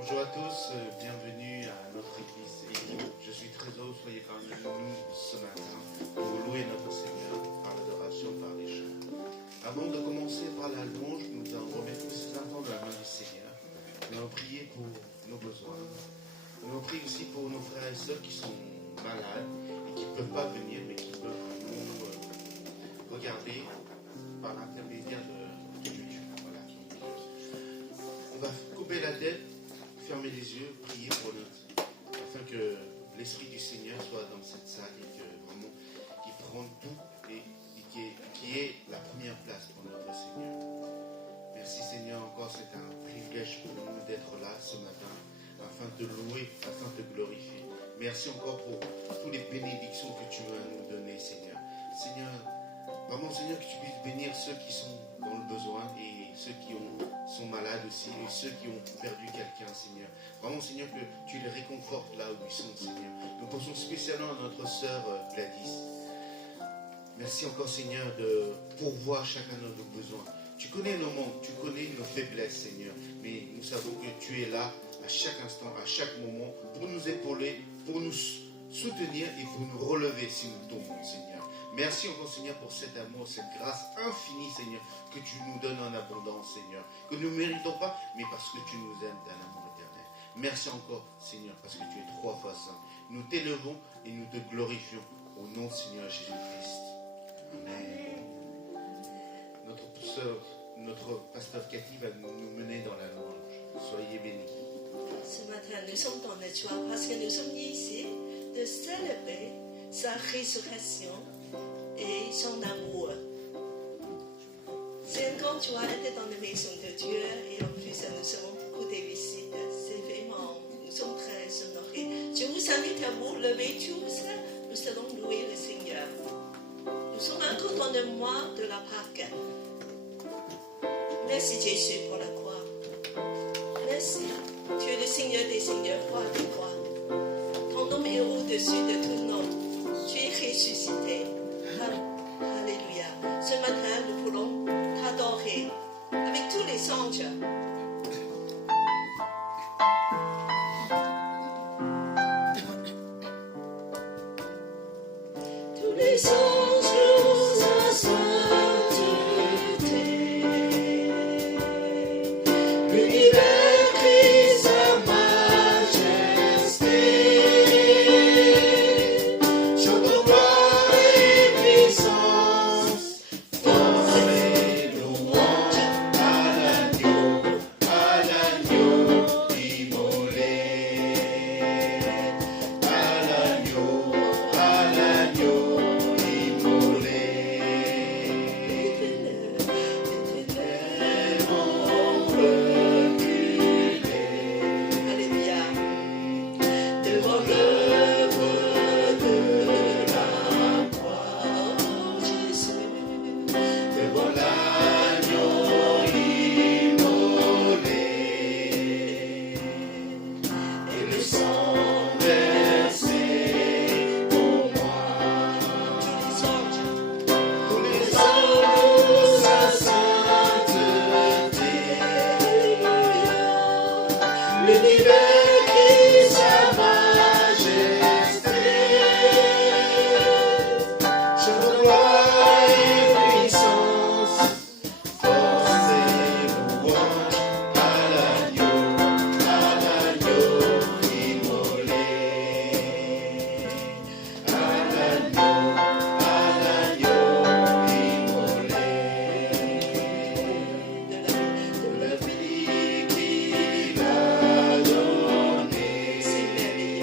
Bonjour à tous, bienvenue à notre église. Je suis très heureux, soyez parmi nous ce matin pour louer notre Seigneur par l'adoration, par les chants. Avant de commencer par la louange, nous allons remettre ces instants de la main du Seigneur. Nous allons prier pour nos besoins. Nous allons prier aussi pour nos frères et sœurs qui sont malades et qui ne peuvent pas venir, mais qui peuvent nous regarder par l'intermédiaire de YouTube. Voilà. On va couper la tête, fermer les yeux, prier pour notre, afin que l'Esprit du Seigneur soit dans cette salle et que vraiment qu'il prenne tout et qui est la première place pour notre Seigneur. Merci Seigneur, encore c'est un privilège pour nous d'être là ce matin afin de louer, afin de glorifier. Merci encore pour toutes les bénédictions que tu vas nous donner Seigneur. Seigneur, vraiment Seigneur que tu puisses bénir ceux qui sont dans le besoin et ceux qui sont malades aussi et ceux qui ont perdu quelqu'un Seigneur. Vraiment Seigneur que tu les réconfortes là où ils sont Seigneur. Nous pensons spécialement à notre sœur Gladys. Merci encore Seigneur de pourvoir chacun de nos besoins. Tu connais nos manques, tu connais nos faiblesses Seigneur. Mais nous savons que tu es là à chaque instant, à chaque moment pour nous épauler, pour nous soutenir et pour nous relever si nous tombons Seigneur. Merci encore Seigneur pour cet amour, cette grâce infinie Seigneur que tu nous donnes en abondance Seigneur. Que nous ne méritons pas mais parce que tu nous aimes d'un amour éternel. Merci encore Seigneur parce que tu es 3 fois saint. Nous t'élevons et nous te glorifions au nom de Seigneur Jésus-Christ. Amen. Notre pasteur Cathy va nous mener dans la louange. Soyez bénis. Ce matin, nous sommes dans la joie parce que nous sommes ici de célébrer sa résurrection et son amour. C'est une grande joie d'être dans la maison de Dieu et en plus nous avons beaucoup de visites. C'est vraiment, nous sommes très honorés. Je vous invite à vous lever tous. Nous allons louer le Seigneur. Nous sommes encore dans le mois de la Pâque. Merci Jésus pour la croix. Merci. Tu es le Seigneur des Seigneurs, roi des rois. Ton nom est au-dessus de tout nom. Tu es ressuscité. Alléluia. Ce matin, nous voulons t'adorer avec tous les anges. Tous les anges à sainteté. L'univers crie sa majesté. Chantons gloire et puissance. Dansez louange à l'agneau immolé. À l'agneau immolé. L'éternel reculé. Alléluia. Devant l'œuvre de la croix, Jésus. Devant l'agneau immolé. Et le sang versé pour moi. Tous les anges à sainteté. L'univers crie sa majesté. Chantons gloire et puissance. Force et louange à l'agneau immolé. À l'agneau immolé. De la vie qu'il a donnée. C'est merveilleux.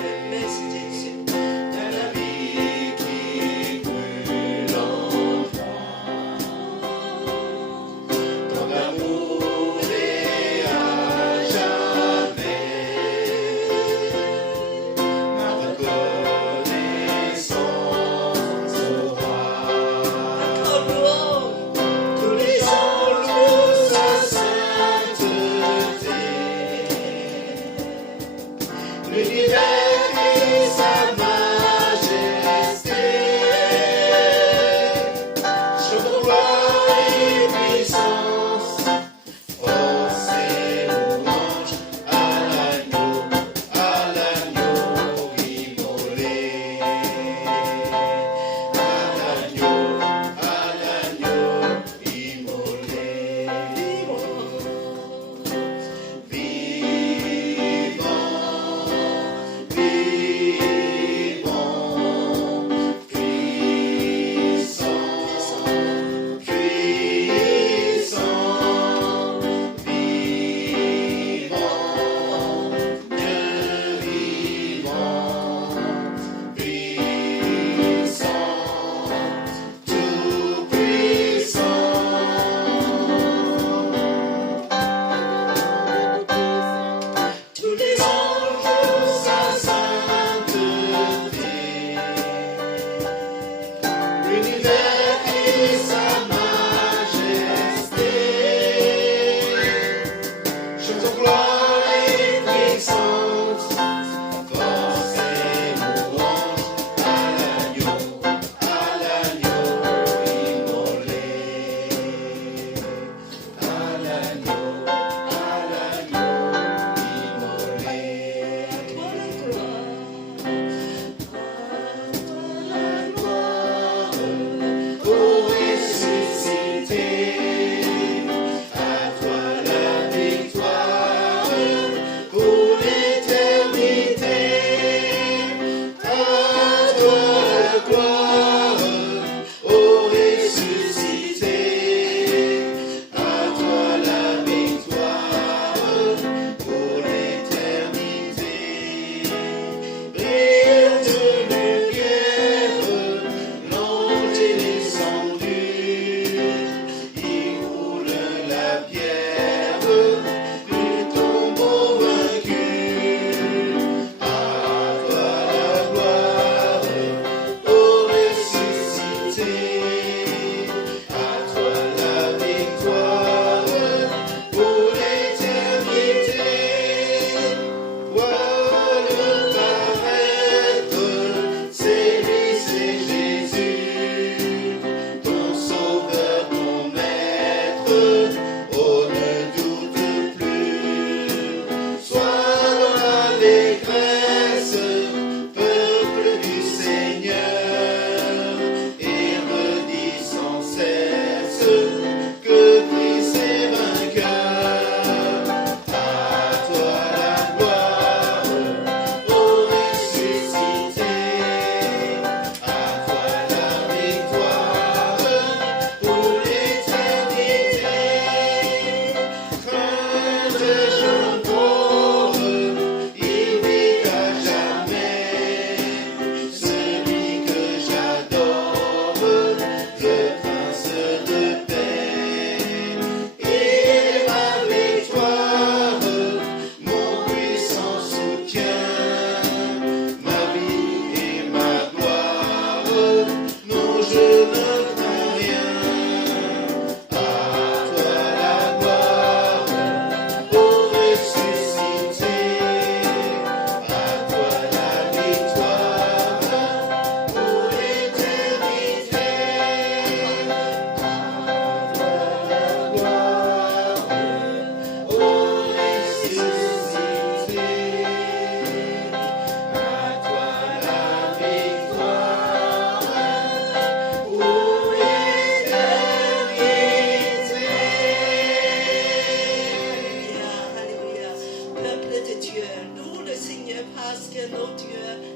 Peuple de Dieu, loue le Seigneur parce que notre Dieu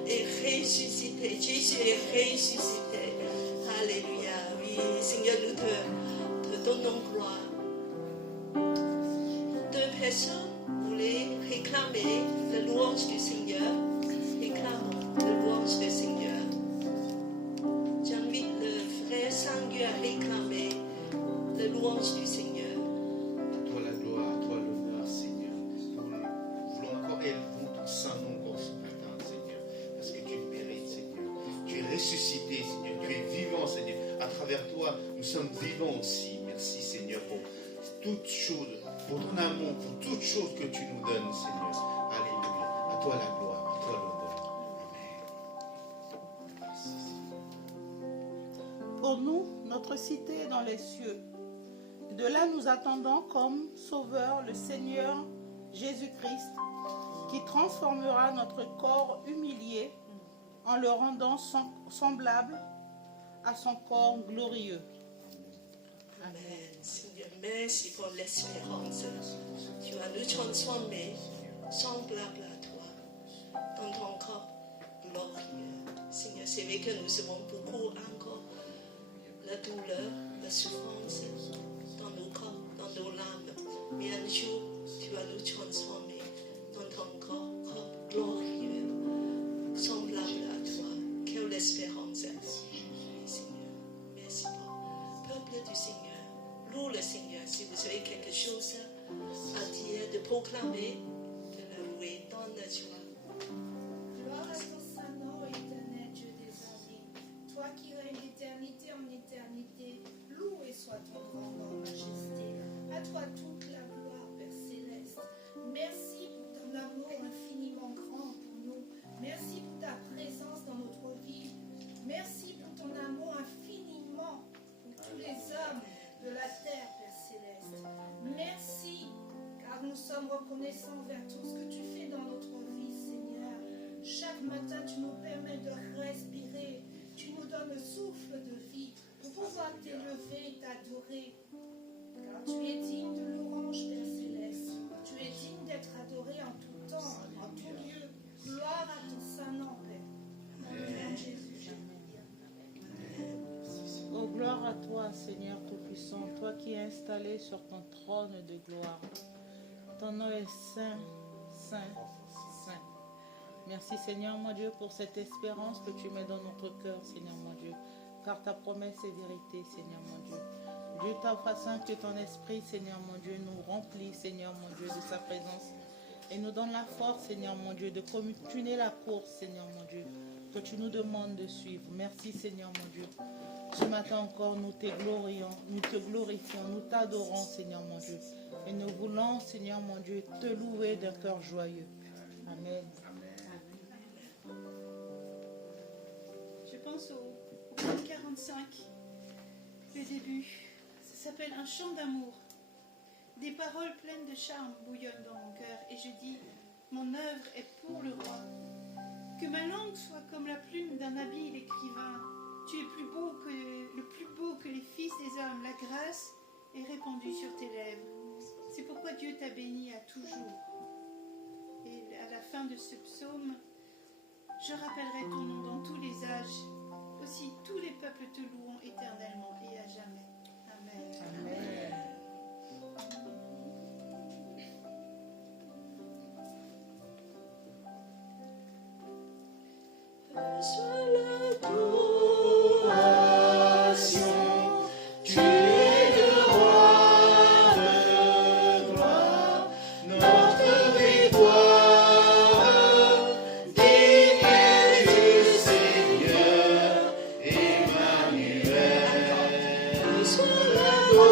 est ressuscité. Jésus est ressuscité. Alléluia. Oui, Seigneur, nous te donnons gloire. Deux personnes voulaient réclamer la louange du Seigneur. Réclamons la louange du Seigneur. J'invite le frère Sangue à réclamer la louange du Seigneur. À toi la gloire, à toi l'honneur, Seigneur. Nous voulons encore élever ton Saint-Nom encore ce matin, Seigneur, parce que tu le mérites, Seigneur. Tu es ressuscité, Seigneur. Tu es vivant, Seigneur. À travers toi, nous sommes vivants aussi. Merci, Seigneur, pour toutes choses, pour ton amour, pour toutes choses que tu nous donnes, Seigneur. Alléluia. À toi la gloire, à toi l'honneur. Amen. Merci, Seigneur. Pour nous, notre cité est dans les cieux. De là, nous attendons comme Sauveur le Seigneur Jésus-Christ, qui transformera notre corps humilié en le rendant semblable à son corps glorieux. Amen. Seigneur, merci pour l'espérance. Tu vas nous transformer semblable à toi dans ton corps glorieux. Seigneur, c'est vrai que nous avons beaucoup encore la douleur, la souffrance dans nos corps, dans nos âmes. Mais un jour, tu vas nous transformer dans ton corps glorieux, semblable à toi. Quelle espérance. Seigneur, merci pour le peuple du Seigneur. Loue le Seigneur. Si vous avez quelque chose à dire, de proclamer, de le louer dans la joie. Gloire à ton Saint-Nom, éternel Dieu des armées. Toi qui règnes d'éternité en éternité, loué soit ton grand nom, majesté. À toi toute la gloire, Père céleste. Merci pour ton amour infiniment grand pour nous. Merci pour ta présence dans notre vie. Merci pour ton amour infiniment pour tous les hommes de la terre, Père céleste. Merci, car nous sommes reconnaissants envers tout ce que tu fais dans notre vie, Seigneur. Chaque matin, tu nous permets de respirer. Tu nous donnes le souffle de vie pour pouvoir t'élever et t'adorer. Car tu es digne de louange, Père céleste. Tu es digne d'être adoré en tout temps, en tout lieu. Gloire à ton Saint-Nom, Père. Amen. Jésus. Oh, gloire à toi, Seigneur Tout-Puissant, toi qui es installé sur ton trône de gloire. Ton nom est saint, saint, saint. Merci, Seigneur mon Dieu, pour cette espérance que tu mets dans notre cœur, Seigneur mon Dieu. Car ta promesse est vérité, Seigneur mon Dieu. Dieu t'offre afin que ton esprit, Seigneur mon Dieu, nous remplit, Seigneur mon Dieu, de sa présence. Et nous donne la force, Seigneur mon Dieu, de continuer la course, Seigneur mon Dieu, que tu nous demandes de suivre. Merci, Seigneur mon Dieu. Ce matin encore, nous te glorifions, nous t'adorons, Seigneur mon Dieu. Et nous voulons, Seigneur mon Dieu, te louer d'un cœur joyeux. Amen. Je pense au psaume 45, le début. Ça s'appelle un chant d'amour. Des paroles pleines de charme bouillonnent dans mon cœur et je dis, mon œuvre est pour le roi. Que ma langue soit comme la plume d'un habile écrivain. Tu es le plus beau que les fils des hommes. La grâce est répandue sur tes lèvres. C'est pourquoi Dieu t'a béni à toujours. Et à la fin de ce psaume, je rappellerai ton nom dans tous les âges. Aussi tous les peuples te loueront éternellement et à jamais. Amen. Amen. Reçois l'adoration, tu es le roi de gloire, notre victoire, digne du Seigneur, Emmanuel. Reçois l'adoration.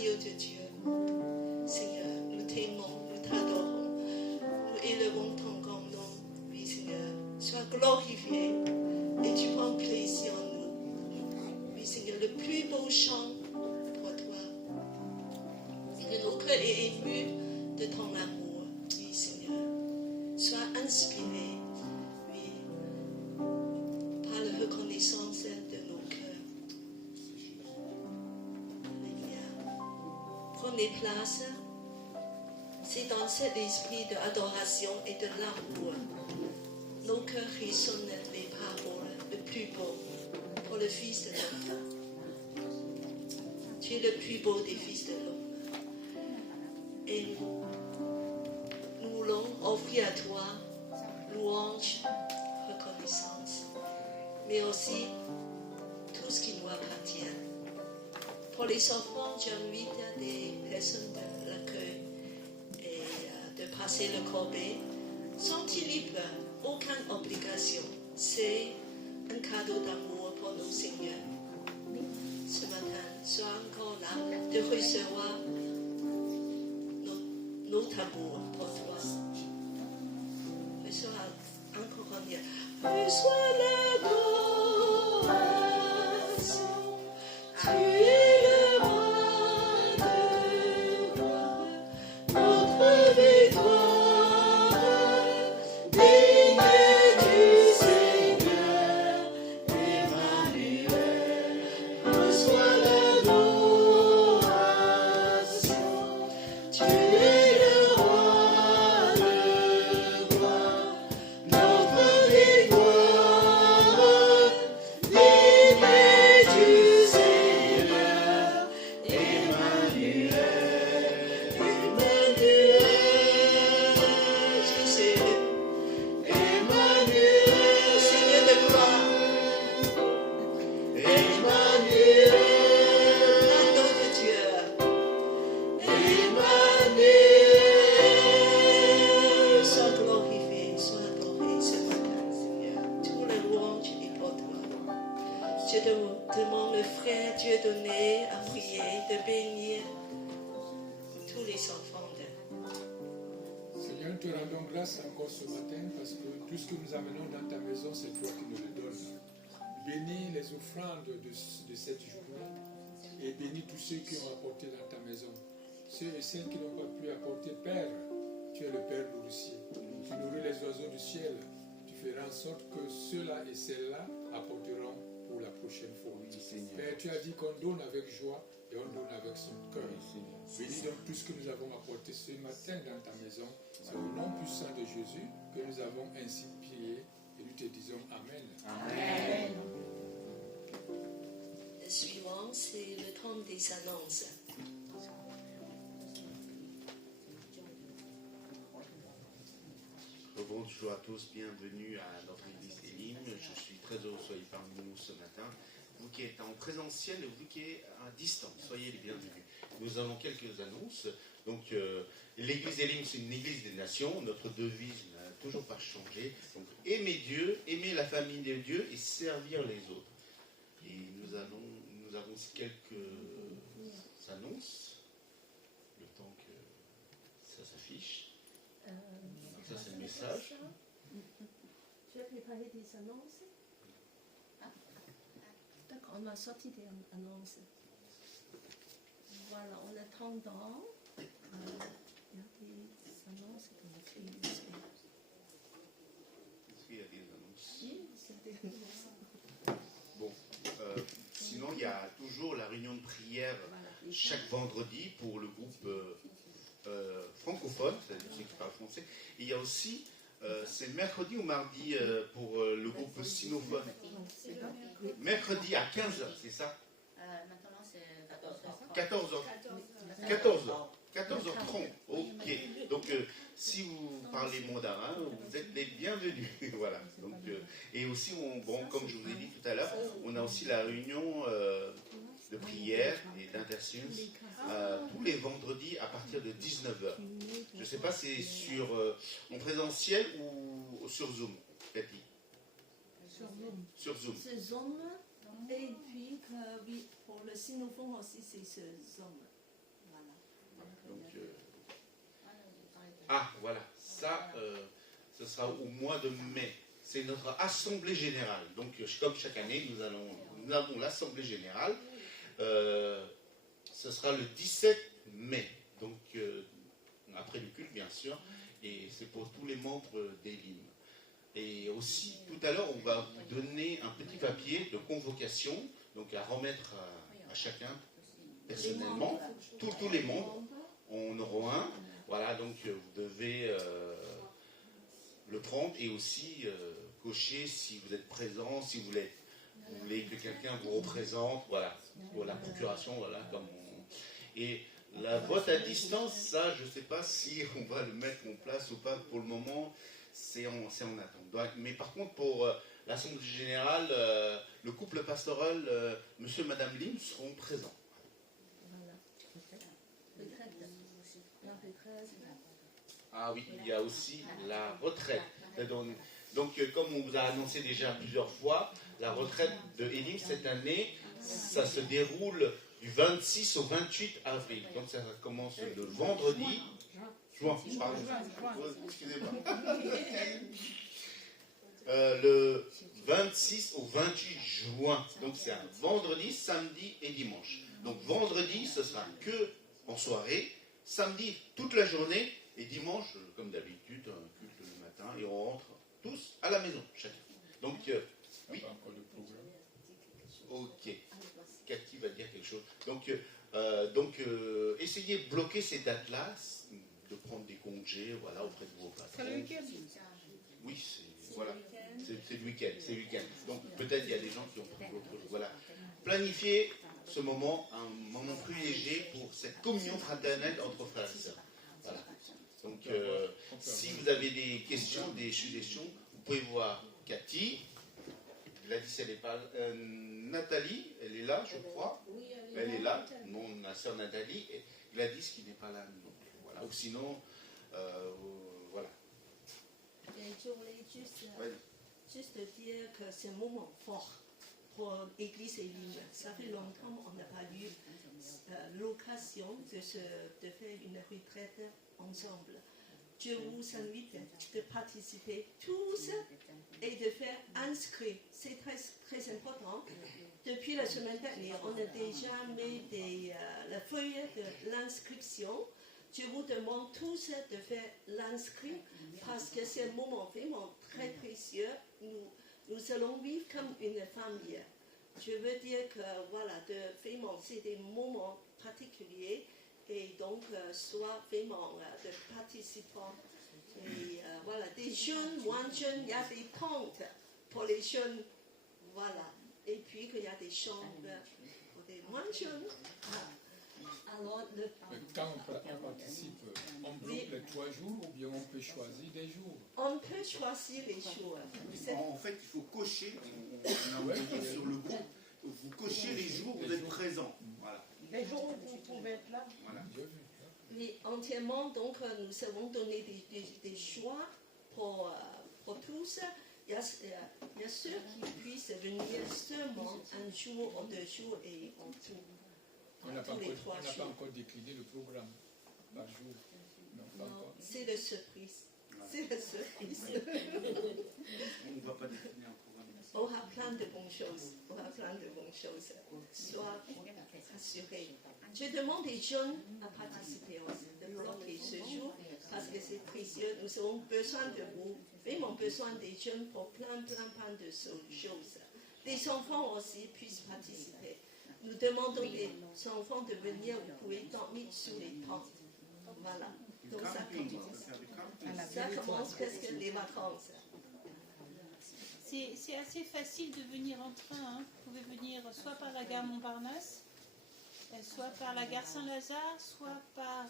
agneau de Dieu. Seigneur, nous t'aimons, nous t'adorons, nous élevons ton grand nom. Oui, Seigneur, sois glorifié et tu prends plaisir en nous. Oui, Seigneur, le plus beau chant pour toi. Et que nos cœurs est émus de ton amour. Oui, Seigneur, sois inspiré, oui, par la reconnaissance de nos cœurs. Alléluia. Prenez place. C'est dans cet esprit d'adoration et de l'amour. Nos cœurs résonnent les paroles le plus beau pour le Fils de l'homme. Tu es le plus beau des fils de l'homme. Et nous voulons offrir à toi louange, reconnaissance, mais aussi tout ce qui nous appartient. Pour les enfants, j'invite des personnes de l'accueil et de passer le corbeil. Sont-ils libres? Aucune obligation. C'est un cadeau d'amour pour nos seigneurs. Ce matin, sois encore là de recevoir notre amour pour toi. Reçois encore un lien. Reçois l'adoration. Tu es le roi de gloire, notre victoire. Tout ce que nous amenons dans ta maison, c'est toi qui nous le donnes. Bénis les offrandes de cette journée et bénis tous ceux qui ont apporté dans ta maison. Ceux et celles qui n'ont pas pu apporter, Père, tu es le Père nourricier. Tu nourris les oiseaux du ciel. Tu feras en sorte que ceux-là et celles-là apporteront pour la prochaine fois. Père, tu as dit qu'on donne avec joie et on donne avec son cœur. Bénis donc tout ce que nous avons apporté ce matin dans ta maison. C'est au nom puissant de Jésus que nous avons ainsi prié et nous te disons Amen. Amen. Le suivant, c'est le temps des annonces. Bonjour à tous, bienvenue à notre église Elim. Je suis très heureux que vous soyez parmi nous ce matin. Vous qui êtes en présentiel et vous qui êtes à distance, soyez les bienvenus. Nous avons quelques annonces. Donc, l'église Elim, c'est une église des nations. Notre devise n'a toujours pas changé. Donc, aimer Dieu, aimer la famille de Dieu et servir les autres. Et nous avons quelques annonces. Le temps que ça s'affiche. Donc ça, c'est le message. Tu as préparé des annonces? D'accord, on a sorti des annonces. Voilà, en attendant, il y a des annonces dans le cri. Est-ce qu'il y a des annonces? Oui, c'est des annonces. Bon, sinon, il y a toujours la réunion de prière chaque vendredi pour le groupe francophone, c'est-à-dire ceux qui parlent français. Et il y a aussi, c'est mercredi ou mardi pour le groupe sinophone. Mercredi à 15h, c'est ça? Maintenant, c'est 14h. 14h30, ok. Donc, si vous parlez mandarin, vous êtes les bienvenus. Voilà. Donc, et aussi, comme je vous ai dit tout à l'heure, on a aussi la réunion de prière et d'intercession tous les vendredis à partir de 19h. Je ne sais pas si c'est en présentiel ou sur Zoom, Cathy. Sur Zoom. C'est Zoom. Et puis, oui, pour le sinophone aussi, c'est ce Zoom. Donc, ah, voilà. Ça, ce sera au mois de mai. C'est notre assemblée générale. Donc, comme chaque année, nous avons l'assemblée générale. Ce sera le 17 mai. Donc, après le culte, bien sûr. Et c'est pour tous les membres d'Elim. Et aussi, tout à l'heure, on va vous donner un petit papier de convocation, donc à remettre à chacun personnellement. Tous les membres en auront un. Voilà, donc vous devez le prendre et aussi cocher si vous êtes présent, si vous voulez que quelqu'un vous représente, voilà, pour la procuration, voilà, comme et la vote à distance, ça, je ne sais pas si on va le mettre en place ou pas. Pour le moment, c'est en attente. Donc, mais par contre, pour l'Assemblée générale, le couple pastoral, monsieur et madame Lim seront présents. Ah oui, il y a aussi la retraite. Donc, comme on vous a annoncé déjà plusieurs fois, la retraite de Elim cette année, ça se déroule du 26 au 28 avril. Donc ça commence le vendredi. Juin, pardon. Excusez-moi. Le 26 au 28 juin. Donc c'est un vendredi, samedi et dimanche. Donc vendredi, ce sera que en soirée. Samedi, toute la journée. Et dimanche, comme d'habitude, un culte le matin. Et on rentre tous à la maison, chacun. Donc, oui. Ok. Cathy va dire quelque chose. Donc, essayez de bloquer ces dates-là, de prendre des congés, voilà, auprès de vos patrons. C'est le week-end. Oui, c'est le week-end. Donc peut-être il y a des gens qui ont pris d'autres choses. Voilà. Planifiez ce moment, un moment privilégié pour cette communion fraternelle entre frères et sœurs. Voilà. Donc, si vous avez des questions, des suggestions, vous pouvez voir Cathy. Gladys, elle n'est pas. Nathalie, elle est là, je crois. Elle est là, ma sœur Nathalie. Et Gladys qui n'est pas là. Donc, voilà. Ou sinon, voilà. Je voulais juste dire que c'est un moment fort pour l'Église Elim. Ça fait longtemps qu'on n'a pas eu l'occasion de faire une retraite ensemble. Je vous invite de participer tous et de faire inscrire. C'est très, très important. Depuis la semaine dernière, on a déjà mis la feuille de l'inscription. Je vous demande tous de faire l'inscrire parce que c'est un moment vraiment très précieux. Nous allons vivre comme une famille. Je veux dire que voilà, vraiment, c'est des moments particuliers. Et donc, soit vraiment de participants. Et voilà, des jeunes, moins jeunes, il y a des tentes pour les jeunes. Voilà. Et puis qu'il y a des chambres pour des moins jeunes. Alors, quand on participe, on bloque les 3 jours ou bien on peut choisir des jours? On peut choisir les jours. En fait, il faut cocher. On a sur le groupe. Vous cochez les jours où vous êtes présents. Voilà. Les jours où vous pouvez être là. Voilà. Mais entièrement, donc, nous avons donné des choix pour tous. Il y a ceux qui puissent venir seulement un jour ou 2 jours et en tout. On n'a pas encore décliné le programme par jour. Non, c'est la surprise. C'est la surprise. On ne va pas définir un programme. On a plein de bonnes choses. Sois assuré. Je demande aux jeunes à participer aussi, de bloquer ce jour, parce que c'est précieux. Nous avons besoin de vous, vraiment besoin des jeunes pour plein de choses. Les enfants aussi puissent participer. Nous demandons aux enfants de venir, vous pouvez dormir sous les tentes. Voilà. Donc ça commence. Ça commence presque les vacances. C'est assez facile de venir en train. Hein. Vous pouvez venir soit par la gare Montparnasse, soit par la gare Saint-Lazare, soit par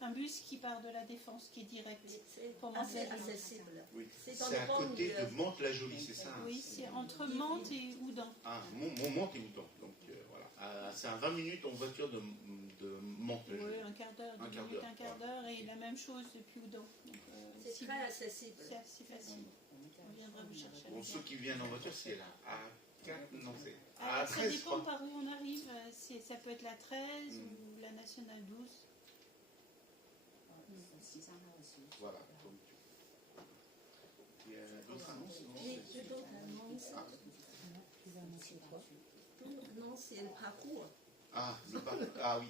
un bus qui part de la Défense, qui est direct. C'est assez accessible. Oui. C'est à côté de Mantes-la-Jolie, c'est ça? Oui, c'est entre Mantes et Houdan. Ah, Mantes et Houdan. Donc voilà. C'est à 20 minutes en voiture de Mantes-la-Jolie. Oui, un quart d'heure, et la même chose depuis Houdan. C'est très accessible. C'est assez facile. On viendra vous chercher. Bon, ceux qui viennent en voiture, c'est là, à Non, c'est Alors, à ça 13, je dépend crois. par où on arrive. Ça peut être la 13 ou la nationale 12. Voilà. Donc, il y a d'autres annonces, non? Oui, j'ai d'autres annonces. Non, c'est le parcours. Ah oui.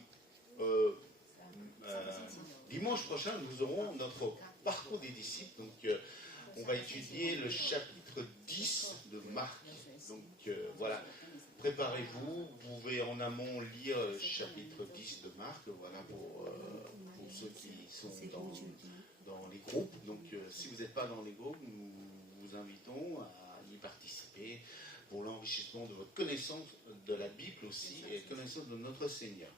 Dimanche prochain, nous aurons notre parcours des disciples. Donc, on va étudier le chapitre 10 de Marc. Donc, voilà. Préparez-vous. Vous pouvez en amont lire le chapitre 10 de Marc. Voilà, pour ceux qui sont dans les groupes. Donc, si vous n'êtes pas dans les groupes, nous vous invitons à y participer pour l'enrichissement de votre connaissance de la Bible aussi et connaissance de notre Seigneur.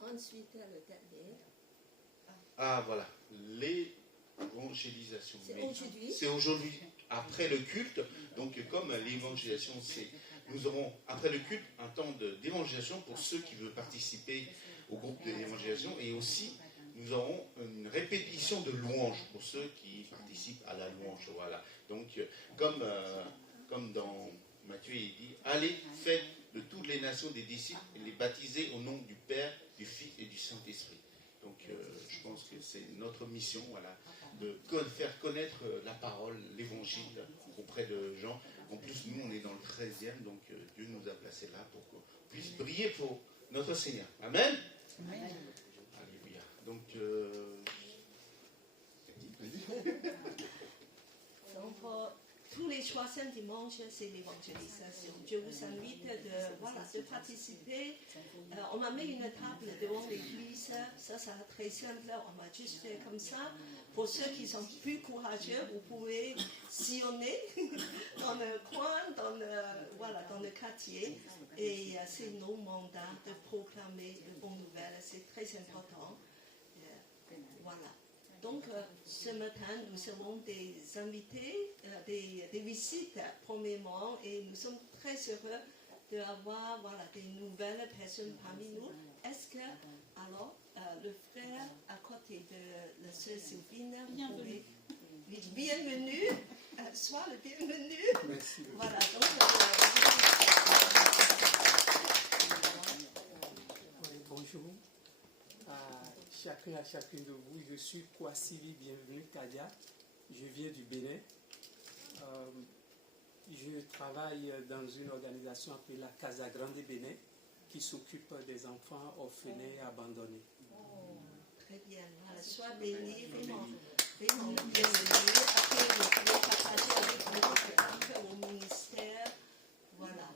Ensuite, le dernier. Ah, voilà, l'évangélisation. C'est Mais aujourd'hui. c'est aujourd'hui, après le culte. Donc, comme l'évangélisation, nous aurons, après le culte, un temps d'évangélisation pour ceux qui veulent participer au groupe d'évangélisation. Et aussi, nous aurons une répétition de louanges pour ceux qui participent à la louange. Voilà. Donc, comme dans Matthieu, il dit, allez, faites de toutes les nations des disciples et les baptisez au nom du Père, du Fils et du Saint-Esprit. Donc, je pense que c'est notre mission, voilà, de faire connaître la parole, l'évangile auprès de gens. En plus, nous, on est dans le 13e, donc Dieu nous a placés là pour qu'on puisse briller pour notre Seigneur. Amen. Amen. Alléluia. Donc, Donc, tous les troisièmes dimanches, c'est l'évangélisation. Je vous invite de participer. On m'a mis une table devant l'église. Ça sera très simple. On va juste faire comme ça. Pour ceux qui sont plus courageux, vous pouvez sillonner dans le coin, dans le quartier. Et c'est nos mandats de proclamer de bonnes nouvelles. C'est très important. Voilà. Donc, ce matin, nous avons des invités, des visites, premièrement, et nous sommes très heureux d'avoir des nouvelles personnes parmi nous. Est-ce que, alors, le frère à côté de la sœur Sylvine, bienvenue, sois le bienvenu. Merci. Voilà, donc, bonjour à chacun et à chacune de vous. Je suis Kwasili, bienvenue Kadia. Je viens du Bénin. Je travaille dans une organisation appelée la Casa Grande Bénin qui s'occupe des enfants orphelins et abandonnés. très bien. Voilà, sois béni, vraiment bienvenue. Après, vous pouvez partager avec nous au ministère. Voilà.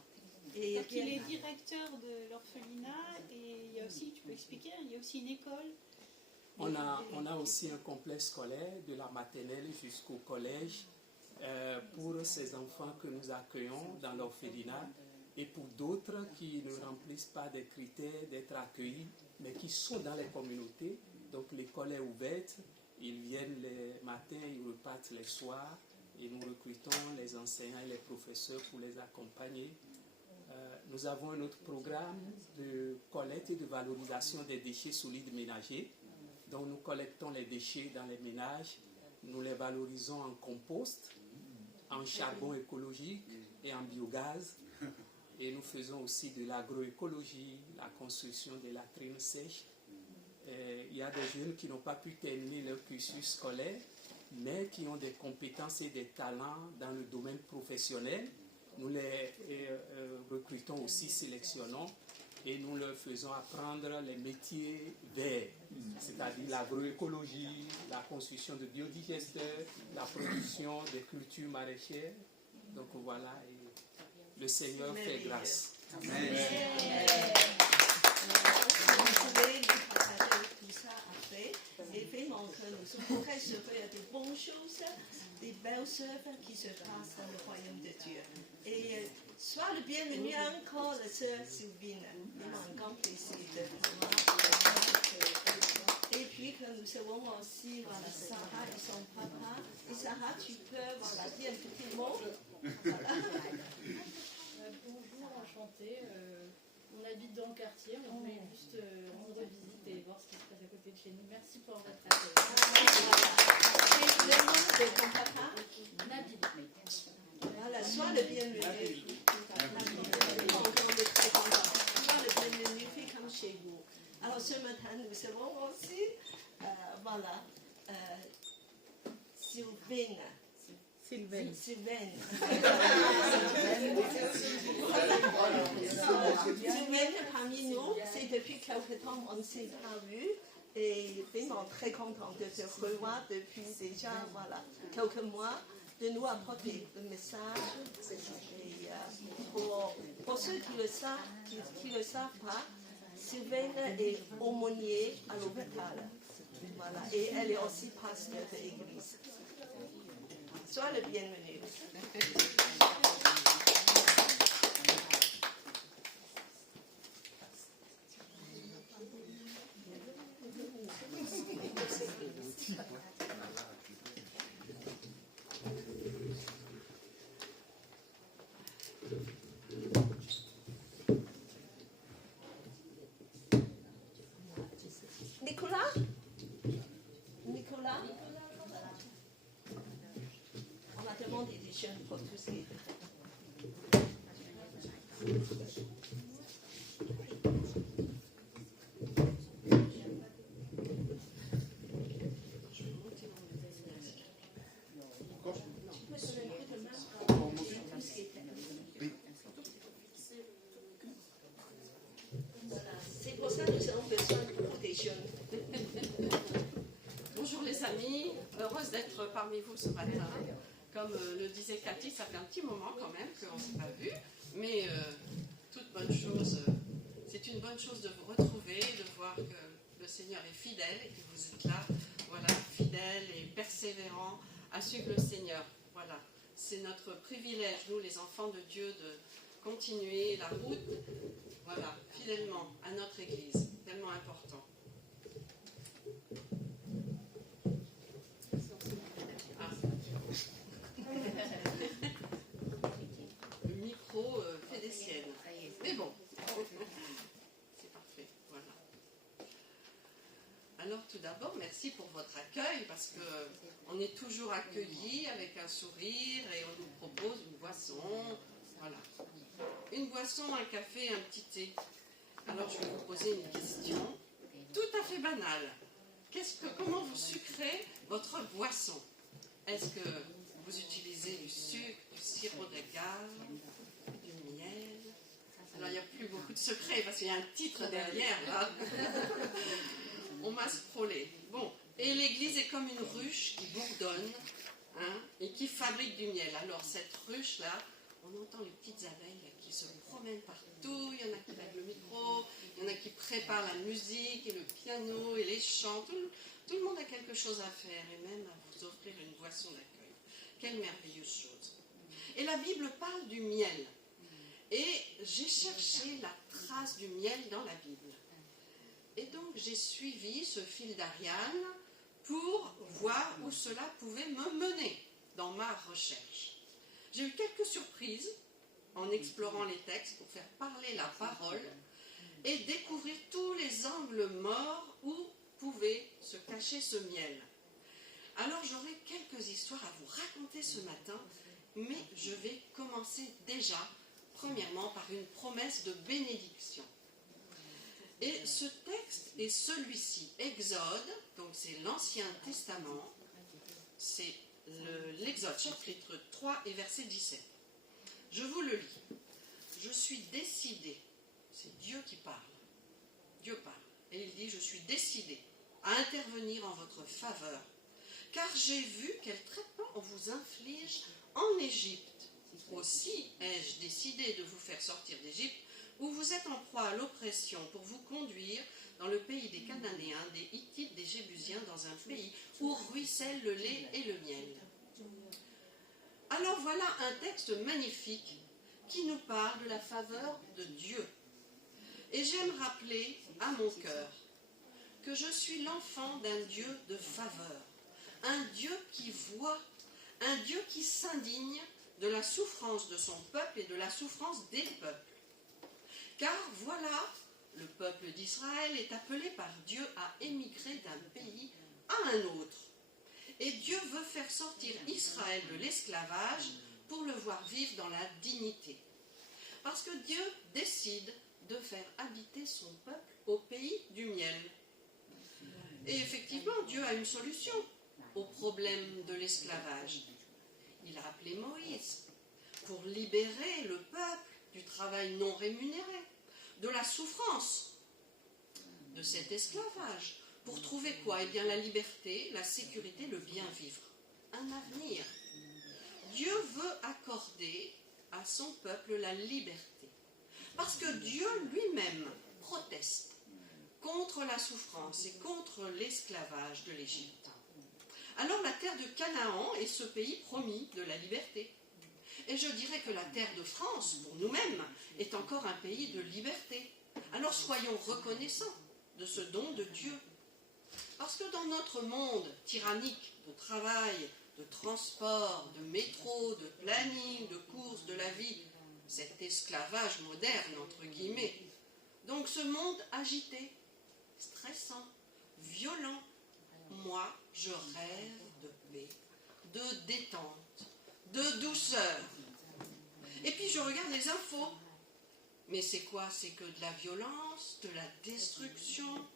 Et Donc, il est directeur de l'orphelinat et il y a aussi, tu peux expliquer, il y a aussi une école. On a aussi un complexe scolaire de la maternelle jusqu'au collège pour ces enfants que nous accueillons dans l'orphelinat et pour d'autres qui ne remplissent pas des critères d'être accueillis mais qui sont dans les communautés. Donc l'école est ouverte, ils viennent les matins, ils repartent les soirs et nous recrutons les enseignants et les professeurs pour les accompagner. Nous avons un autre programme de collecte et de valorisation des déchets solides ménagers. Donc nous collectons les déchets dans les ménages, nous les valorisons en compost, en charbon écologique et en biogaz. Et nous faisons aussi de l'agroécologie, la construction des latrines sèches. Il y a des jeunes qui n'ont pas pu terminer leur cursus scolaire, mais qui ont des compétences et des talents dans le domaine professionnel. Nous les recrutons aussi, sélectionnons et nous leur faisons apprendre les métiers verts, c'est-à-dire l'agroécologie, la construction de biodigesteurs, la production des cultures maraîchères. Donc voilà, et le Seigneur fait grâce. Amen. Vous pouvez nous partager tout ça après. Et vraiment que nous sommes très heureux, il y a des bonnes choses, des belles œuvres qui se passent dans le royaume de Dieu. Et sois le bienvenu encore, la sœur Sylvine. Vraiment un grand plaisir de vous voir. Et puis que nous avons aussi Sarah et son papa. Et Sarah, tu peux dire un petit mot. Bonjour, enchantée. On habite dans le quartier, on voulait juste rendre visite et voir ce qui se passe à côté de chez nous. Merci pour votre accueil. Et le nom de ton papa? Nabil. Voilà, sois le le bienvenu. On est très contents. Sois le bienvenu, fais comme chez vous. Alors ce matin, nous avons aussi, voilà, Sylvaine. Sylvaine parmi nous, c'est depuis quelque temps on ne s'est pas vu et vraiment très content de te revoir depuis déjà voilà, quelques mois, de nous apporter le message. Et, pour ceux qui ne le savent pas, Sylvaine est aumônier à l'hôpital. Voilà, et elle est aussi pasteur de l'église. Sois le bienvenu. Nicolas? On va demander des jeunes pour tout ce qui est. C'est pour ça que nous avons besoin de des jeunes. Bonjour les amis, heureuse d'être parmi vous ce matin. Comme le disait Cathy, ça fait un petit moment quand même qu'on ne s'est pas vu, mais toute bonne chose, c'est une bonne chose de vous retrouver, de voir que le Seigneur est fidèle et que vous êtes là, voilà, fidèle et persévérant à suivre le Seigneur. Voilà, c'est notre privilège, nous les enfants de Dieu, de continuer la route, voilà, fidèlement à notre Église, tellement important. Le micro fait des siennes. Mais bon, c'est parfait. Voilà. Alors tout d'abord, merci pour votre accueil parce qu'on est toujours accueillis avec un sourire et on nous propose une boisson. Voilà. Une boisson, un café, un petit thé. Alors je vais vous poser une question tout à fait banale. Comment vous sucrez votre boisson? Est-ce que vous utilisez du sucre, du sirop d'agave, du miel? Alors il n'y a plus beaucoup de secrets parce qu'il y a un titre derrière là. On m'a scrollé. Bon, et l'église est comme une ruche qui bourdonne et qui fabrique du miel. Alors cette ruche là, on entend les petites abeilles là, qui se promènent partout. Il y en a qui lèvent le micro, il y en a qui préparent la musique et le piano et les chants. Tout le monde a quelque chose à faire et même à vous offrir une boisson d'accueil. Quelle merveilleuse chose. Et la Bible parle du miel. Et j'ai cherché la trace du miel dans la Bible. Et donc j'ai suivi ce fil d'Ariane pour voir où cela pouvait me mener dans ma recherche. J'ai eu quelques surprises en explorant les textes pour faire parler la parole et découvrir tous les angles morts où pouvait se cacher ce miel. Alors j'aurai quelques histoires à vous raconter ce matin, mais je vais commencer déjà, premièrement, par une promesse de bénédiction. Et ce texte est celui-ci, Exode, donc c'est l'Ancien Testament, c'est l'Exode chapitre 3 et verset 17. Je vous le lis. Je suis décidé, c'est Dieu qui parle, Dieu parle, et il dit, je suis décidé à intervenir en votre faveur, car j'ai vu quel traitement on vous inflige en Égypte. Aussi ai-je décidé de vous faire sortir d'Égypte, où vous êtes en proie à l'oppression, pour vous conduire dans le pays des Cananéens, des Hittites, des Jébusiens, dans un pays où ruisselle le lait et le miel. Alors voilà un texte magnifique qui nous parle de la faveur de Dieu. Et j'aime rappeler à mon cœur que je suis l'enfant d'un Dieu de faveur, un Dieu qui voit, un Dieu qui s'indigne de la souffrance de son peuple et de la souffrance des peuples. Car voilà, le peuple d'Israël est appelé par Dieu à émigrer d'un pays à un autre. Et Dieu veut faire sortir Israël de l'esclavage pour le voir vivre dans la dignité. Parce que Dieu décide de faire habiter son peuple au pays du miel. Et effectivement, Dieu a une solution au problème de l'esclavage. Il a appelé Moïse pour libérer le peuple du travail non rémunéré, de la souffrance, de cet esclavage. Pour trouver quoi? Eh bien la liberté, la sécurité, le bien vivre, un avenir. Dieu veut accorder à son peuple la liberté. Parce que Dieu lui-même proteste contre la souffrance et contre l'esclavage de l'Égypte. Alors la terre de Canaan est ce pays promis de la liberté. Et je dirais que la terre de France, pour nous-mêmes, est encore un pays de liberté. Alors soyons reconnaissants de ce don de Dieu. Parce que dans notre monde tyrannique de travail, de transport, de métro, de planning, de course, de la vie, cet esclavage moderne, entre guillemets, donc ce monde agité, stressant, violent, moi, je rêve de paix, de détente, de douceur. Et puis je regarde les infos. Mais c'est quoi? C'est que de la violence, de la destruction,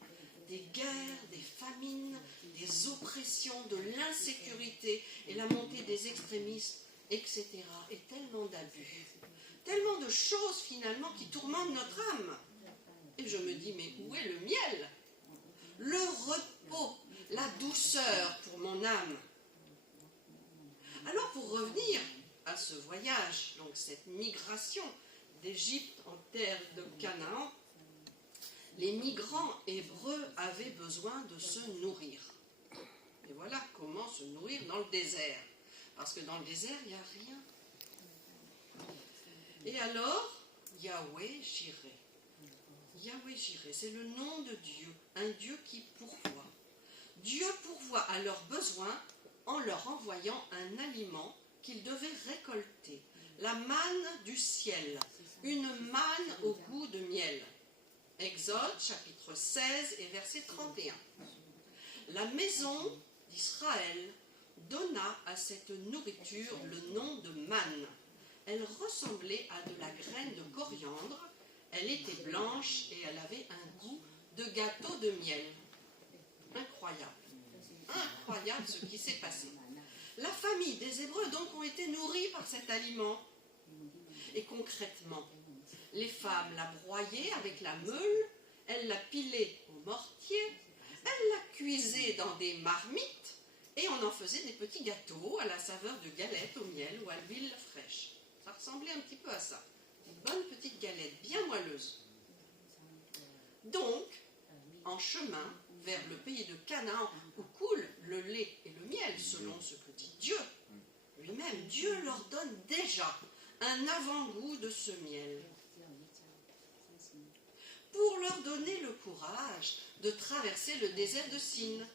des guerres, des famines, des oppressions, de l'insécurité et la montée des extrémistes, etc. Et tellement d'abus, tellement de choses finalement qui tourmentent notre âme. Et je me dis, mais où est le miel? Le repos, la douceur pour mon âme. Alors pour revenir à ce voyage, donc cette migration d'Égypte en terre de Canaan, les migrants hébreux avaient besoin de se nourrir. Et voilà comment se nourrir dans le désert. Parce que dans le désert, il n'y a rien. Et alors, Yahweh Jireh. Yahweh Jireh, c'est le nom de Dieu, un Dieu qui pourvoit. Dieu pourvoit à leurs besoins en leur envoyant un aliment qu'ils devaient récolter. La manne du ciel, une manne au goût de miel. Exode chapitre 16 et verset 31. La maison d'Israël donna à cette nourriture le nom de manne. Elle ressemblait à de la graine de coriandre, elle était blanche et elle avait un goût de gâteau de miel. Incroyable. Incroyable ce qui s'est passé. La famille des Hébreux donc ont été nourris par cet aliment. Et concrètement, les femmes la broyaient avec la meule, elles la pilaient au mortier, elles la cuisaient dans des marmites et on en faisait des petits gâteaux à la saveur de galettes au miel ou à l'huile fraîche. Ça ressemblait un petit peu à ça. Une bonne petite galette bien moelleuse. Donc, en chemin vers le pays de Canaan où coule le lait et le miel, selon ce que dit Dieu lui-même, Dieu leur donne déjà un avant-goût de ce miel pour leur donner le courage de traverser le désert de Sin.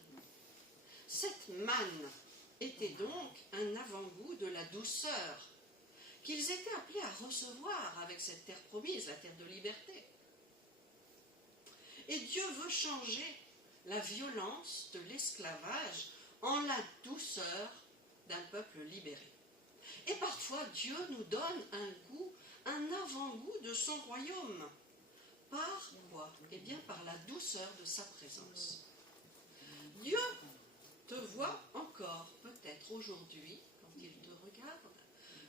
Cette manne était donc un avant-goût de la douceur qu'ils étaient appelés à recevoir avec cette terre promise, la terre de liberté. Et Dieu veut changer la violence de l'esclavage en la douceur d'un peuple libéré. Et parfois, Dieu nous donne un goût, un avant-goût de son royaume. Par quoi? Eh bien, par la douceur de sa présence. Dieu te voit encore, peut-être aujourd'hui, quand il te regarde,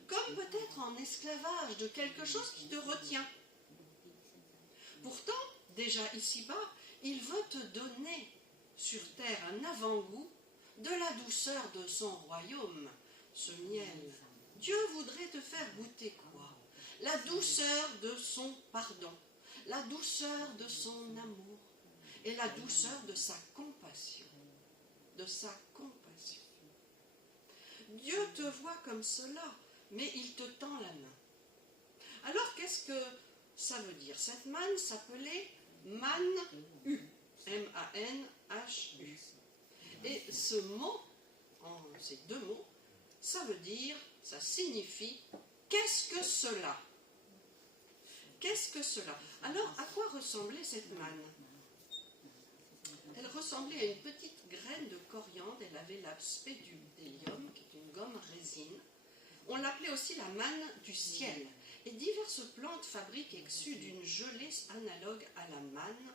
comme peut-être en esclavage de quelque chose qui te retient. Pourtant, déjà ici-bas, il veut te donner sur terre un avant-goût de la douceur de son royaume, ce miel. Dieu voudrait te faire goûter quoi? La douceur de son pardon, la douceur de son amour et la douceur de sa compassion. De sa compassion. Dieu te voit comme cela, mais il te tend la main. Alors qu'est-ce que ça veut dire? Cette manne s'appelait manne-u, M-A-N-H-U. Et ce mot, ces deux mots, ça veut dire, ça signifie qu'est-ce que cela? Qu'est-ce que cela? Alors, à quoi ressemblait cette manne? Elle ressemblait à une petite graine de coriandre, elle avait l'aspect du bdellium, qui est une gomme résine. On l'appelait aussi la manne du ciel. Et diverses plantes fabriquent exsues d'une gelée analogue à la manne.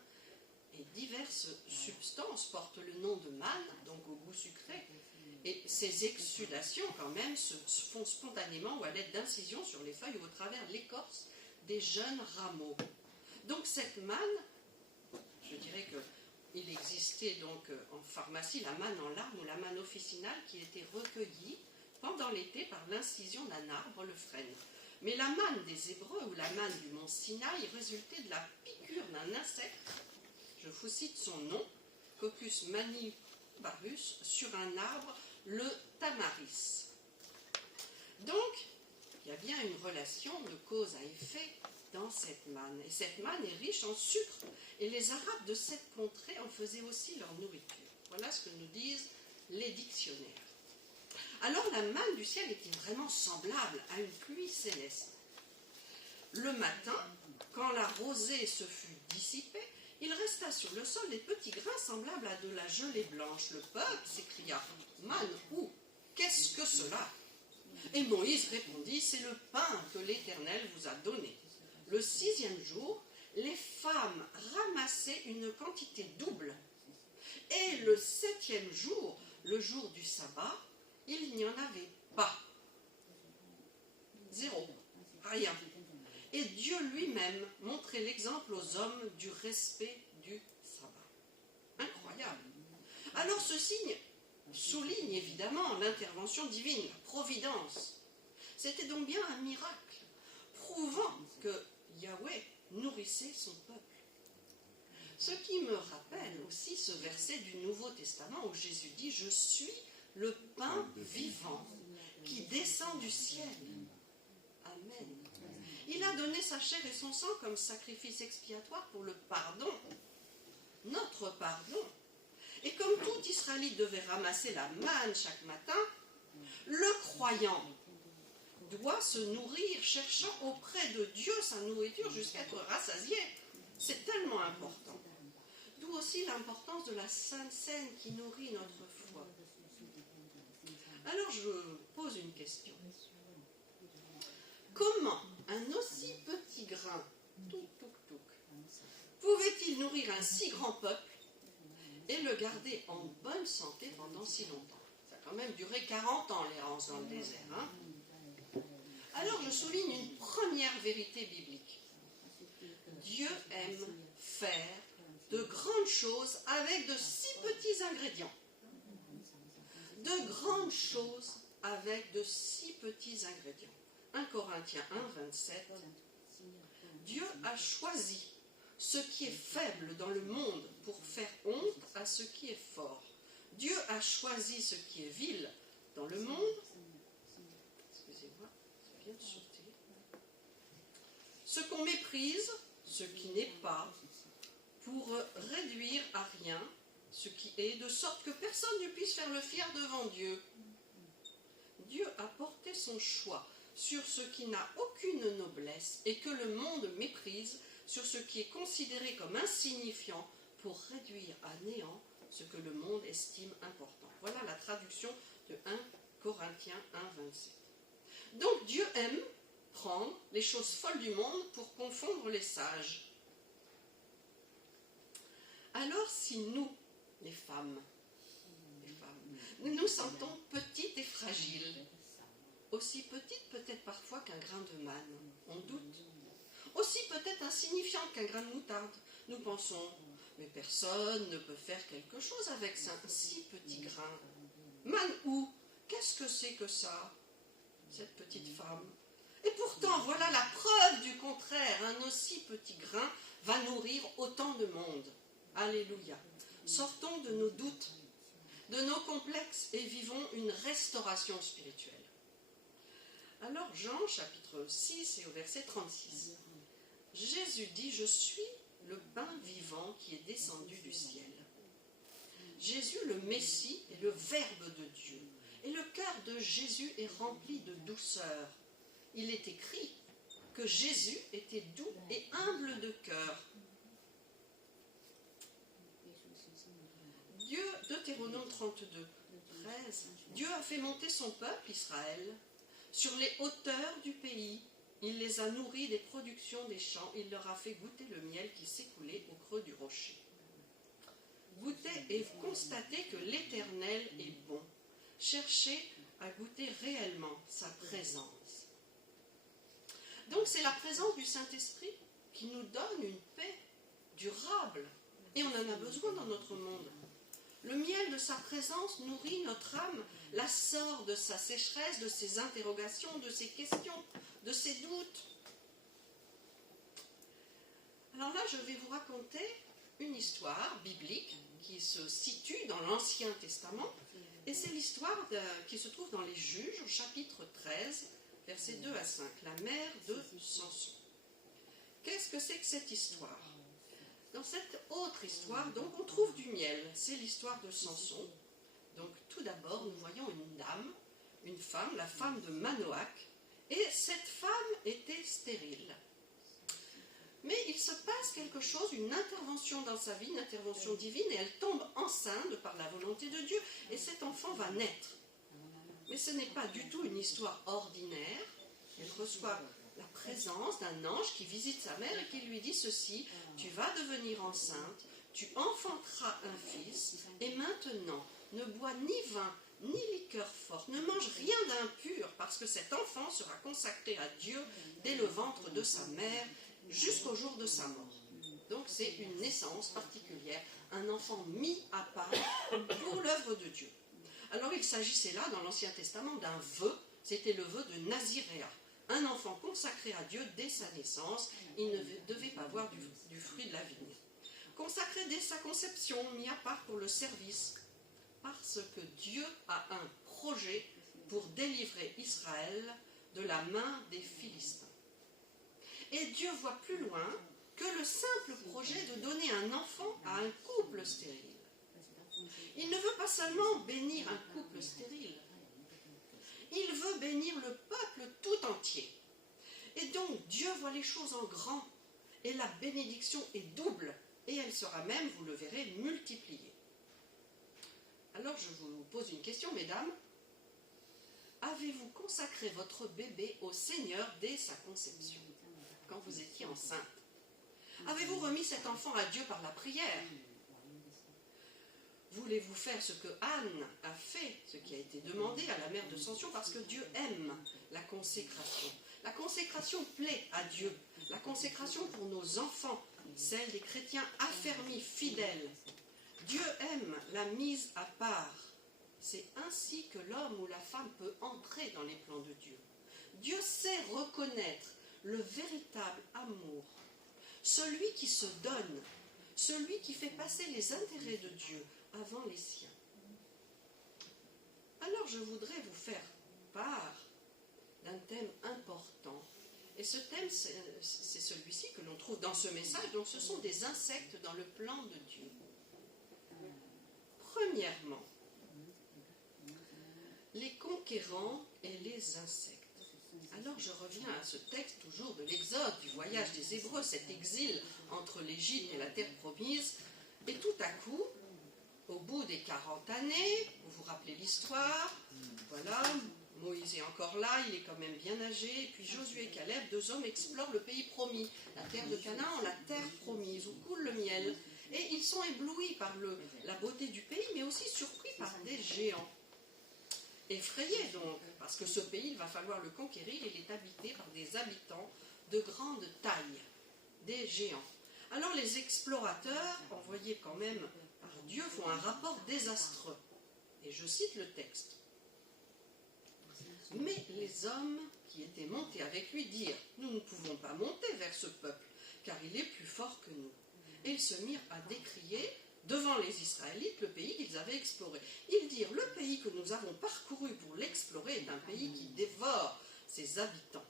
Et diverses substances portent le nom de manne, donc au goût sucré. Et ces exsudations, quand même, se font spontanément ou à l'aide d'incisions sur les feuilles ou au travers de l'écorce des jeunes rameaux. Donc cette manne, je dirais qu'il existait donc en pharmacie la manne en larmes ou la manne officinale qui était recueillie pendant l'été par l'incision d'un arbre, le frêne. Mais la manne des Hébreux ou la manne du mont Sinaï résultait de la piqûre d'un insecte, je vous cite son nom, Coccus manibarus, sur un arbre, le tamaris. Donc, il y a bien une relation de cause à effet dans cette manne. Et cette manne est riche en sucre. Et les Arabes de cette contrée en faisaient aussi leur nourriture. Voilà ce que nous disent les dictionnaires. Alors la manne du ciel était vraiment semblable à une pluie céleste. Le matin, quand la rosée se fut dissipée, il resta sur le sol des petits grains semblables à de la gelée blanche. Le peuple s'écria « Manne où? Qu'est-ce que cela ?» Et Moïse répondit « C'est le pain que l'Éternel vous a donné. » Le 6e jour, les femmes ramassaient une quantité double. Et le 7e jour, le jour du sabbat, il n'y en avait pas. Zéro. Rien. Et Dieu lui-même montrait l'exemple aux hommes du respect du sabbat. Incroyable. Alors ce signe souligne évidemment l'intervention divine, la providence. C'était donc bien un miracle, prouvant que Yahweh nourrissait son peuple. Ce qui me rappelle aussi ce verset du Nouveau Testament où Jésus dit « Je suis le pain vivant qui descend du ciel. » Amen. Il a donné sa chair et son sang comme sacrifice expiatoire pour le pardon, notre pardon. Et comme tout Israélite devait ramasser la manne chaque matin, le croyant doit se nourrir, cherchant auprès de Dieu sa nourriture jusqu'à être rassasié. C'est tellement important. D'où aussi l'importance de la Sainte Seine qui nourrit notre foi. Alors je pose une question. Comment un aussi petit grain, pouvait-il nourrir un si grand peuple et le garder en bonne santé pendant si longtemps? Ça a quand même duré 40 ans l'errance dans le désert. Hein? Alors je souligne une première vérité biblique. Dieu aime faire de grandes choses avec de si petits ingrédients. De grandes choses avec de si petits ingrédients. 1 Corinthiens 1, 27. Dieu a choisi ce qui est faible dans le monde pour faire honte à ce qui est fort. Dieu a choisi ce qui est vil dans le monde. Excusez-moi, ça vient de sauter. Ce qu'on méprise, ce qui n'est pas, pour réduire à rien ce qui est, de sorte que personne ne puisse faire le fier devant Dieu. Dieu a porté son choix sur ce qui n'a aucune noblesse et que le monde méprise, sur ce qui est considéré comme insignifiant pour réduire à néant ce que le monde estime important. Voilà la traduction de 1 Corinthiens 1, 27. Donc Dieu aime prendre les choses folles du monde pour confondre les sages. Alors si nous, les femmes, nous nous sentons petites et fragiles, aussi petites peut-être parfois qu'un grain de manne, on doute, aussi peut-être insignifiantes qu'un grain de moutarde, nous pensons, mais personne ne peut faire quelque chose avec un si petit grain. Manne où? Qu'est-ce que c'est que ça, cette petite femme? Et pourtant, voilà la preuve du contraire, un aussi petit grain va nourrir autant de monde. Alléluia. Sortons de nos doutes, de nos complexes et vivons une restauration spirituelle. Alors Jean chapitre 6 et au verset 36. Jésus dit « Je suis le pain vivant qui est descendu du ciel ». Jésus, le Messie, est le Verbe de Dieu. Et le cœur de Jésus est rempli de douceur. Il est écrit que Jésus était doux et humble de cœur. Deutéronome 32, 13. Dieu a fait monter son peuple, Israël, Sur les hauteurs du pays, il les a nourris des productions des champs, il leur a fait goûter le miel qui s'écoulait au creux du rocher. Goûtez et constatez que l'Éternel est bon. Cherchez à goûter réellement sa présence. Donc c'est la présence du Saint-Esprit qui nous donne une paix durable. Et on en a besoin dans notre monde. Le miel de sa présence nourrit notre âme, la sort de sa sécheresse, de ses interrogations, de ses questions, de ses doutes. Alors là, je vais vous raconter une histoire biblique qui se situe dans l'Ancien Testament. Et c'est l'histoire qui se trouve dans les Juges, au chapitre 13, versets 2 à 5, la mère de Samson. Qu'est-ce que c'est que cette histoire? Dans cette autre histoire, donc, on trouve du miel. C'est l'histoire de Samson. Donc, tout d'abord, nous voyons une dame, une femme, la femme de Manoach, et cette femme était stérile. Mais il se passe quelque chose, une intervention dans sa vie, une intervention divine, et elle tombe enceinte par la volonté de Dieu, et cet enfant va naître. Mais ce n'est pas du tout une histoire ordinaire. Elle reçoit la présence d'un ange qui visite sa mère et qui lui dit ceci: tu vas devenir enceinte, tu enfanteras un fils, et maintenant ne bois ni vin ni liqueur forte, ne mange rien d'impur, parce que cet enfant sera consacré à Dieu dès le ventre de sa mère jusqu'au jour de sa mort. Donc c'est une naissance particulière, un enfant mis à part pour l'œuvre de Dieu. Alors il s'agissait là, dans l'Ancien Testament, d'un vœu, c'était le vœu de Naziréa. Un enfant consacré à Dieu dès sa naissance, il ne devait pas boire du fruit de la vigne. Consacré dès sa conception, mis à part pour le service, parce que Dieu a un projet pour délivrer Israël de la main des Philistins. Et Dieu voit plus loin que le simple projet de donner un enfant à un couple stérile. Il ne veut pas seulement bénir un couple stérile, il veut bénir le peuple tout entier. Et donc Dieu voit les choses en grand, et la bénédiction est double, et elle sera même, vous le verrez, multipliée. Alors je vous pose une question, mesdames. Avez-vous consacré votre bébé au Seigneur dès sa conception, quand vous étiez enceinte? Avez-vous remis cet enfant à Dieu par la prière? Voulez-vous faire ce que Anne a fait, ce qui a été demandé à la mère de Samson, parce que Dieu aime la consécration. La consécration plaît à Dieu. La consécration pour nos enfants, celle des chrétiens affermis, fidèles. Dieu aime la mise à part. C'est ainsi que l'homme ou la femme peut entrer dans les plans de Dieu. Dieu sait reconnaître le véritable amour, celui qui se donne, celui qui fait passer les intérêts de Dieu avant les siens. Alors je voudrais vous faire part d'un thème important. Et ce thème, c'est celui-ci que l'on trouve dans ce message. Donc ce sont des insectes dans le plan de Dieu. Premièrement, les conquérants et les insectes. Alors je reviens à ce texte toujours de l'Exode, du voyage des Hébreux, cet exil entre l'Égypte et la terre promise. Et tout à coup, au bout des 40 années, vous vous rappelez l'histoire, voilà, Moïse est encore là, il est quand même bien âgé, et puis Josué et Caleb, 2 hommes, explorent le pays promis, la terre de Canaan, la terre promise, où coule le miel. Et ils sont éblouis par la beauté du pays, mais aussi surpris par des géants. Effrayés donc, parce que ce pays, il va falloir le conquérir, il est habité par des habitants de grande taille, des géants. Alors les explorateurs, envoyés quand même par Dieu, font un rapport désastreux. Et je cite le texte. Mais les hommes qui étaient montés avec lui dirent: nous ne pouvons pas monter vers ce peuple, car il est plus fort que nous. Et ils se mirent à décrier devant les Israélites le pays qu'ils avaient exploré. Ils dirent: le pays que nous avons parcouru pour l'explorer est un pays qui dévore ses habitants.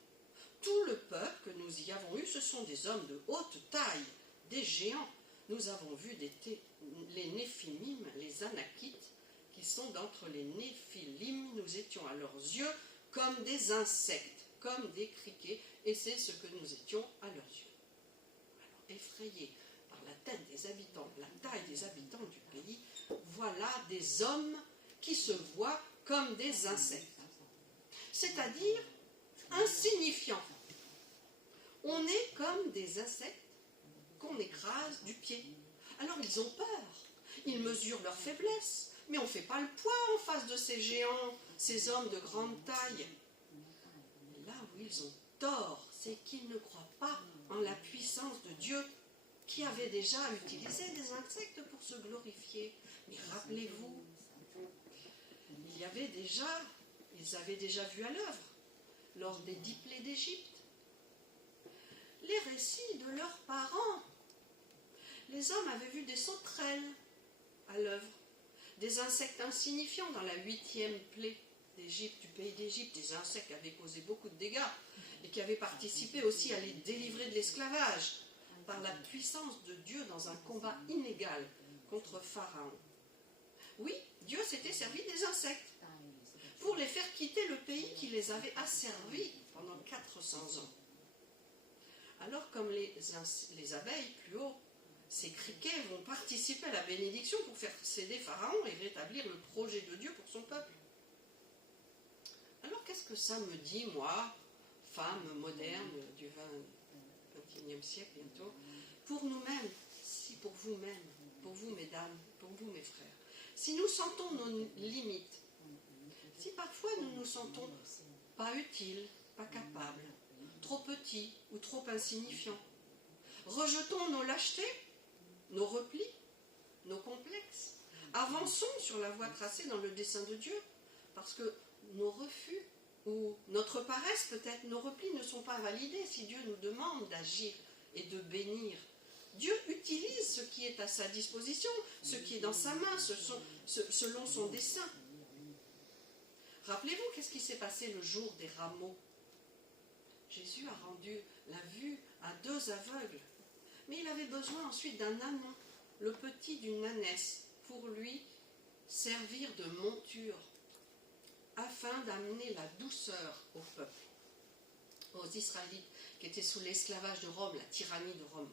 Tout le peuple que nous y avons eu, ce sont des hommes de haute taille, des géants. Nous avons vu les Néphilim, les Anakites, qui sont d'entre les Néphilim. Nous étions à leurs yeux comme des insectes, comme des criquets, et c'est ce que nous étions à leurs yeux. Alors, effrayés par la tête des habitants, la taille des habitants du pays, voilà des hommes qui se voient comme des insectes. C'est-à-dire On est comme des insectes qu'on écrase du pied. Alors ils ont peur, ils mesurent leur faiblesse, mais on ne fait pas le poids en face de ces géants, ces hommes de grande taille. Et là où ils ont tort, c'est qu'ils ne croient pas en la puissance de Dieu, qui avait déjà utilisé des insectes pour se glorifier. Mais rappelez-vous, ils avaient déjà vu à l'œuvre, lors des 10 plaies d'Égypte, les récits de leurs parents. Les hommes avaient vu des sauterelles à l'œuvre, des insectes insignifiants dans la 8e plaie d'Égypte, du pays d'Égypte, des insectes qui avaient causé beaucoup de dégâts et qui avaient participé aussi à les délivrer de l'esclavage par la puissance de Dieu dans un combat inégal contre Pharaon. Oui, Dieu s'était servi des insectes pour les faire quitter le pays qui les avait asservis pendant 400 ans. Alors comme les abeilles plus haut, ces criquets vont participer à la bénédiction pour faire céder Pharaon et rétablir le projet de Dieu pour son peuple. Alors qu'est-ce que ça me dit, moi, femme moderne du XXIe siècle bientôt, pour nous-mêmes, si pour vous-mêmes, pour vous mesdames, pour vous mes frères, si nous sentons nos limites, si parfois nous nous sentons pas utiles, pas capables, trop petits ou trop insignifiants, rejetons nos lâchetés, nos replis, nos complexes, avançons sur la voie tracée dans le dessein de Dieu, parce que nos refus ou notre paresse, peut-être nos replis ne sont pas validés si Dieu nous demande d'agir et de bénir. Dieu utilise ce qui est à sa disposition, ce qui est dans sa main, selon son dessein. Rappelez-vous qu'est-ce qui s'est passé le jour des rameaux. Jésus a rendu la vue à 2 aveugles, mais il avait besoin ensuite d'un ânon, le petit d'une ânesse, pour lui servir de monture, afin d'amener la douceur au peuple, aux Israélites qui étaient sous l'esclavage de Rome, la tyrannie de Rome.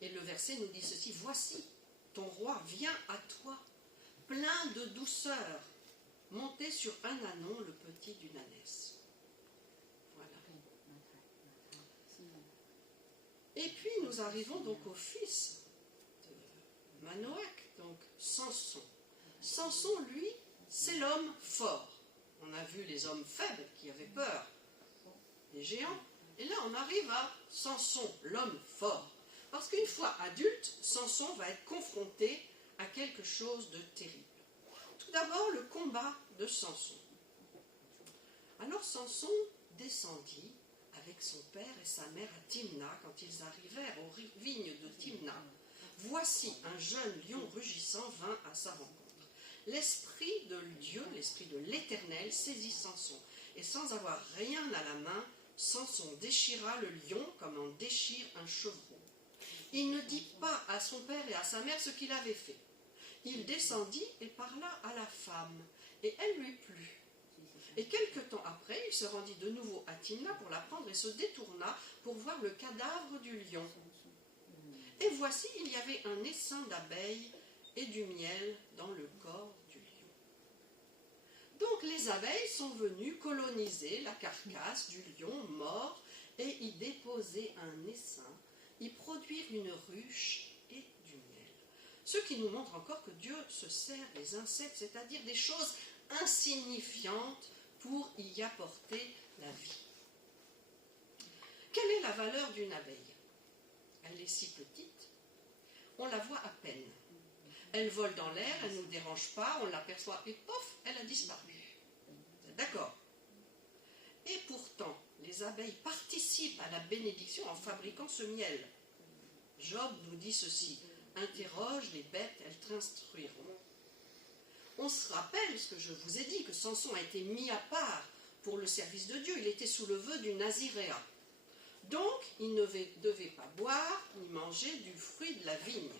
Et le verset nous dit ceci: voici, ton roi vient à toi, plein de douceur, monté sur un ânon, le petit d'une ânesse. Voilà. Et puis nous arrivons donc au fils de Manoach, donc Samson. Samson, lui, c'est l'homme fort. On a vu les hommes faibles qui avaient peur des géants. Et là, on arrive à Samson, l'homme fort. Parce qu'une fois adulte, Samson va être confronté à quelque chose de terrible. Tout d'abord, le combat de Samson. Alors Samson descendit avec son père et sa mère à Timna. Quand ils arrivèrent aux vignes de Timna, voici un jeune lion rugissant vint à sa rencontre. L'esprit de Dieu, l'esprit de l'Éternel, saisit Samson. Et sans avoir rien à la main, Samson déchira le lion comme on déchire un chevreau. Il ne dit pas à son père et à sa mère ce qu'il avait fait. Il descendit et parla à la femme, et elle lui plut. Et quelque temps après, il se rendit de nouveau à Timna pour la prendre et se détourna pour voir le cadavre du lion. Et voici, il y avait un essaim d'abeilles et du miel dans le corps du lion. Donc les abeilles sont venues coloniser la carcasse du lion mort et y déposer un essaim, y produire une ruche et du miel. Ce qui nous montre encore que Dieu se sert des insectes, c'est-à-dire des choses insignifiantes, pour y apporter la vie. Quelle est la valeur d'une abeille? Elle est si petite, on la voit à peine. Elle vole dans l'air, elle ne nous dérange pas, on l'aperçoit et pof, elle a disparu. D'accord. Et pourtant, les abeilles participent à la bénédiction en fabriquant ce miel. Job nous dit ceci: interroge les bêtes, elles t'instruiront. On se rappelle ce que je vous ai dit, que Samson a été mis à part pour le service de Dieu. Il était sous le vœu du naziréat. Donc, il ne devait pas boire ni manger du fruit de la vigne.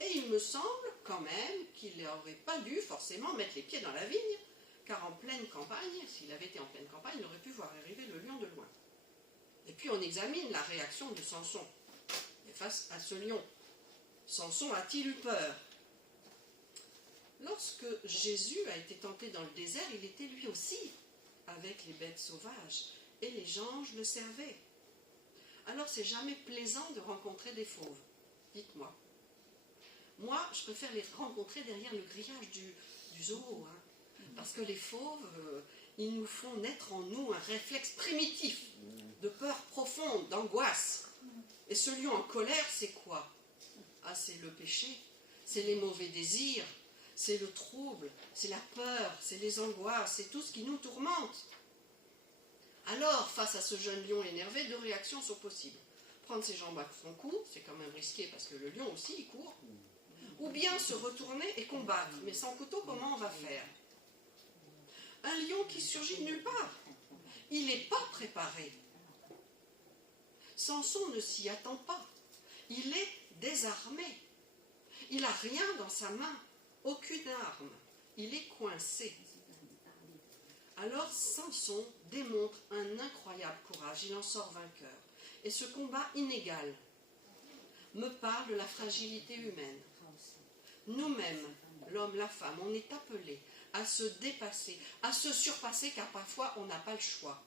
Et il me semble quand même qu'il n'aurait pas dû forcément mettre les pieds dans la vigne, car en pleine campagne, s'il avait été en pleine campagne, il aurait pu voir arriver le lion de loin. Et puis on examine la réaction de Samson. Et face à ce lion, Samson a-t-il eu peur? Lorsque Jésus a été tenté dans le désert, il était lui aussi avec les bêtes sauvages, et les anges le servaient. alors c'est jamais plaisant de rencontrer des fauves. Dites-moi. Moi, je préfère les rencontrer derrière le grillage du zoo, hein, parce que les fauves, ils nous font naître en nous un réflexe primitif de peur profonde, d'angoisse. Et ce lion en colère, c'est quoi? Ah, c'est le péché, c'est les mauvais désirs, c'est le trouble, c'est la peur, c'est les angoisses, c'est tout ce qui nous tourmente. Alors, face à ce jeune lion énervé, 2 réactions sont possibles. Prendre ses jambes à son cou, c'est quand même risqué parce que le lion aussi, il court. Ou bien se retourner et combattre. Mais sans couteau, comment on va faire? Un lion qui surgit de nulle part. Il n'est pas préparé. Samson ne s'y attend pas. Il est désarmé. Il n'a rien dans sa main, aucune arme. Il est coincé. Alors Samson démontre un incroyable courage. Il en sort vainqueur. Et ce combat inégal me parle de la fragilité humaine. Nous-mêmes, l'homme, la femme, on est appelés à se dépasser, à se surpasser, car parfois on n'a pas le choix.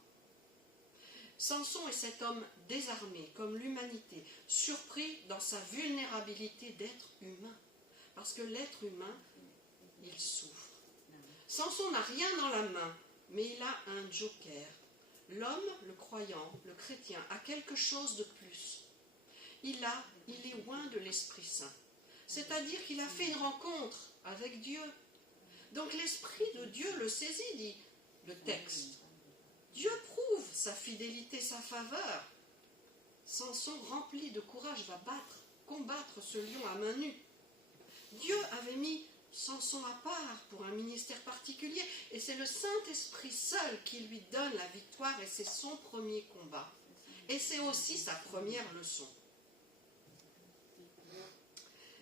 Samson est cet homme désarmé, comme l'humanité, surpris dans sa vulnérabilité d'être humain. Parce que l'être humain, il souffre. Samson n'a rien dans la main, mais il a un joker. L'homme, le croyant, le chrétien, a quelque chose de plus. Il est loin de l'Esprit Saint. C'est-à-dire qu'il a fait une rencontre avec Dieu. Donc l'Esprit de Dieu le saisit, dit le texte. Dieu prouve sa fidélité, sa faveur. Samson, rempli de courage, va combattre ce lion à main nue. Dieu avait mis Samson à part pour un ministère particulier, et c'est le Saint-Esprit seul qui lui donne la victoire, et c'est son premier combat. Et c'est aussi sa première leçon.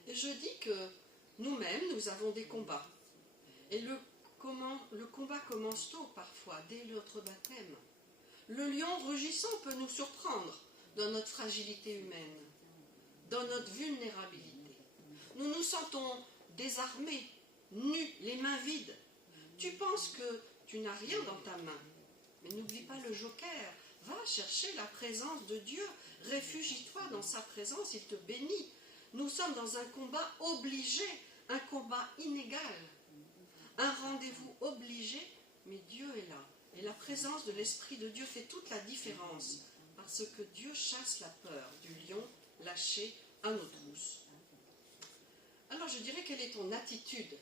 Et je dis que nous-mêmes, nous avons des combats. Et le combat commence tôt parfois, dès notre baptême. Le lion rugissant peut nous surprendre dans notre fragilité humaine, dans notre vulnérabilité. Nous nous sentons désarmés, nus, les mains vides. Tu penses que tu n'as rien dans ta main, mais n'oublie pas le joker. Va chercher la présence de Dieu, réfugie-toi dans sa présence, il te bénit. Nous sommes dans un combat obligé, un combat inégal, un rendez-vous obligé, mais Dieu est là. Et la présence de l'Esprit de Dieu fait toute la différence, parce que Dieu chasse la peur du lion lâché à nos trousses. Alors je dirais, quelle est ton attitude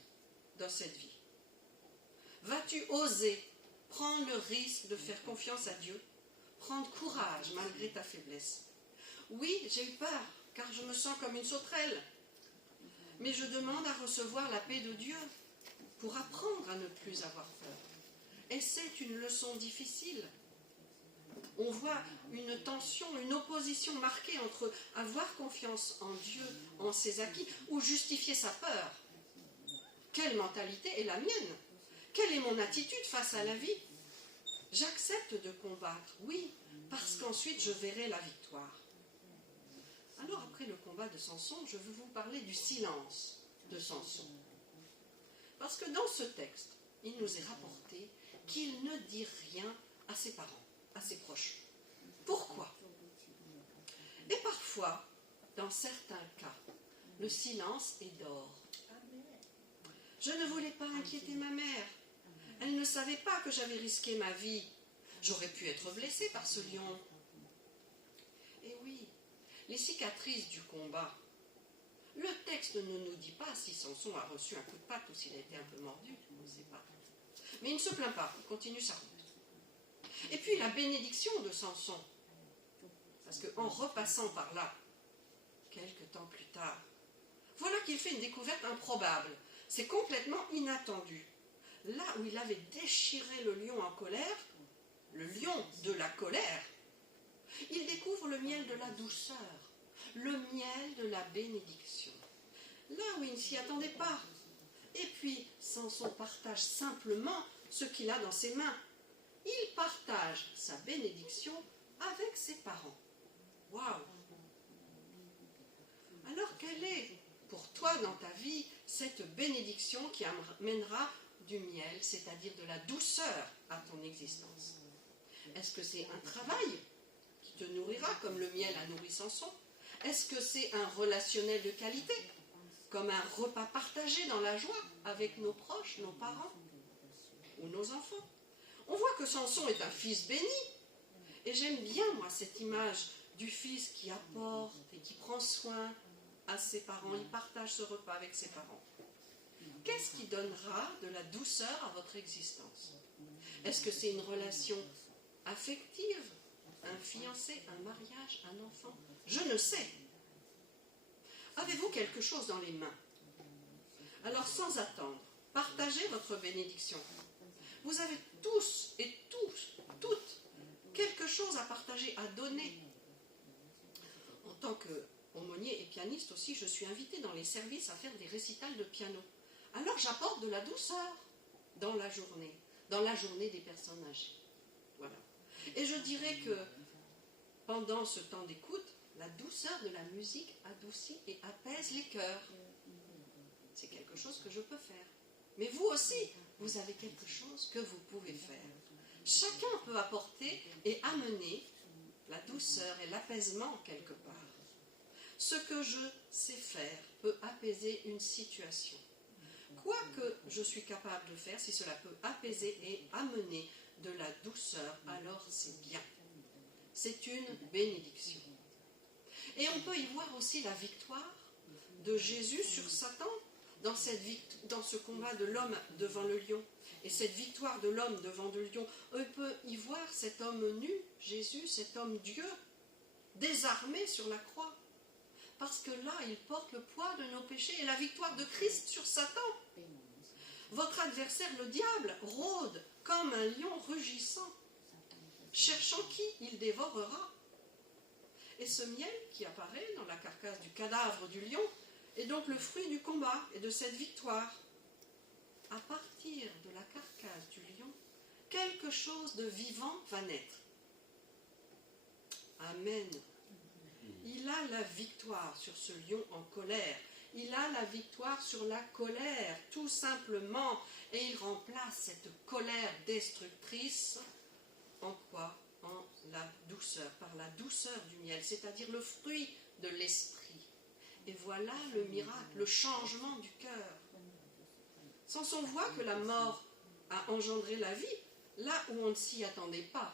dans cette vie? Vas-tu oser prendre le risque de faire confiance à Dieu, prendre courage malgré ta faiblesse? Oui, j'ai eu peur, car je me sens comme une sauterelle. Mais je demande à recevoir la paix de Dieu pour apprendre à ne plus avoir peur. Et c'est une leçon difficile. On voit une tension, une opposition marquée entre avoir confiance en Dieu, en ses acquis, ou justifier sa peur. Quelle mentalité est la mienne? Quelle est mon attitude face à la vie? J'accepte de combattre, oui, parce qu'ensuite je verrai la victoire. Alors après le combat de Samson, je veux vous parler du silence de Samson. Parce que dans ce texte, il nous est rapporté qu'il ne dit rien à ses parents, à ses proches. Pourquoi? Et parfois, dans certains cas, le silence est d'or. Je ne voulais pas inquiéter ma mère. Elle ne savait pas que j'avais risqué ma vie. J'aurais pu être blessée par ce lion. Et oui, les cicatrices du combat. Le texte ne nous dit pas si Samson a reçu un coup de patte ou s'il a été un peu mordu, on ne sait pas. Mais il ne se plaint pas, il continue sa route. Et puis la bénédiction de Samson, parce qu'en repassant par là, quelque temps plus tard, voilà qu'il fait une découverte improbable. C'est complètement inattendu. Là où il avait déchiré le lion en colère, le lion de la colère, il découvre le miel de la douceur, le miel de la bénédiction. Là où il ne s'y attendait pas. Et puis, Samson partage simplement ce qu'il a dans ses mains. Il partage sa bénédiction avec ses parents. Waouh! Alors, quelle est pour toi dans ta vie cette bénédiction qui amènera du miel, c'est-à-dire de la douceur à ton existence? Est-ce que c'est un travail qui te nourrira comme le miel a nourri Samson? Est-ce que c'est un relationnel de qualité, comme un repas partagé dans la joie avec nos proches, nos parents ou nos enfants? On voit que Samson est un fils béni. Et j'aime bien, moi, cette image du fils qui apporte et qui prend soin à ses parents. Il partage ce repas avec ses parents. Qu'est-ce qui donnera de la douceur à votre existence? Est-ce que c'est une relation affective, un fiancé, un mariage, un enfant? Je ne sais. Avez-vous quelque chose dans les mains? Alors, sans attendre, partagez votre bénédiction. Vous avez tous et toutes quelque chose à partager, à donner. En tant qu'aumônier et pianiste aussi, je suis invitée dans les services à faire des récitals de piano. Alors j'apporte de la douceur dans la journée des personnes âgées. Voilà. Et je dirais que pendant ce temps d'écoute, la douceur de la musique adoucit et apaise les cœurs. C'est quelque chose que je peux faire. Mais vous aussi, vous avez quelque chose que vous pouvez faire. Chacun peut apporter et amener la douceur et l'apaisement quelque part. Ce que je sais faire peut apaiser une situation. Quoi que je suis capable de faire, si cela peut apaiser et amener de la douceur, alors c'est bien. C'est une bénédiction. Et on peut y voir aussi la victoire de Jésus sur Satan dans ce combat de l'homme devant le lion. Et cette victoire de l'homme devant le lion, on peut y voir cet homme nu, Jésus, cet homme Dieu, désarmé sur la croix. Parce que là, il porte le poids de nos péchés et la victoire de Christ sur Satan. Votre adversaire, le diable, rôde comme un lion rugissant, cherchant qui il dévorera. Et ce miel qui apparaît dans la carcasse du cadavre du lion est donc le fruit du combat et de cette victoire. À partir de la carcasse du lion, quelque chose de vivant va naître. Amen. Il a la victoire sur ce lion en colère. Il a la victoire sur la colère, tout simplement. Et il remplace cette colère destructrice en quoi? En la douceur, par la douceur du miel, c'est-à-dire le fruit de l'esprit. Et voilà le miracle, le changement du cœur. Samson voit que la mort a engendré la vie, là où on ne s'y attendait pas.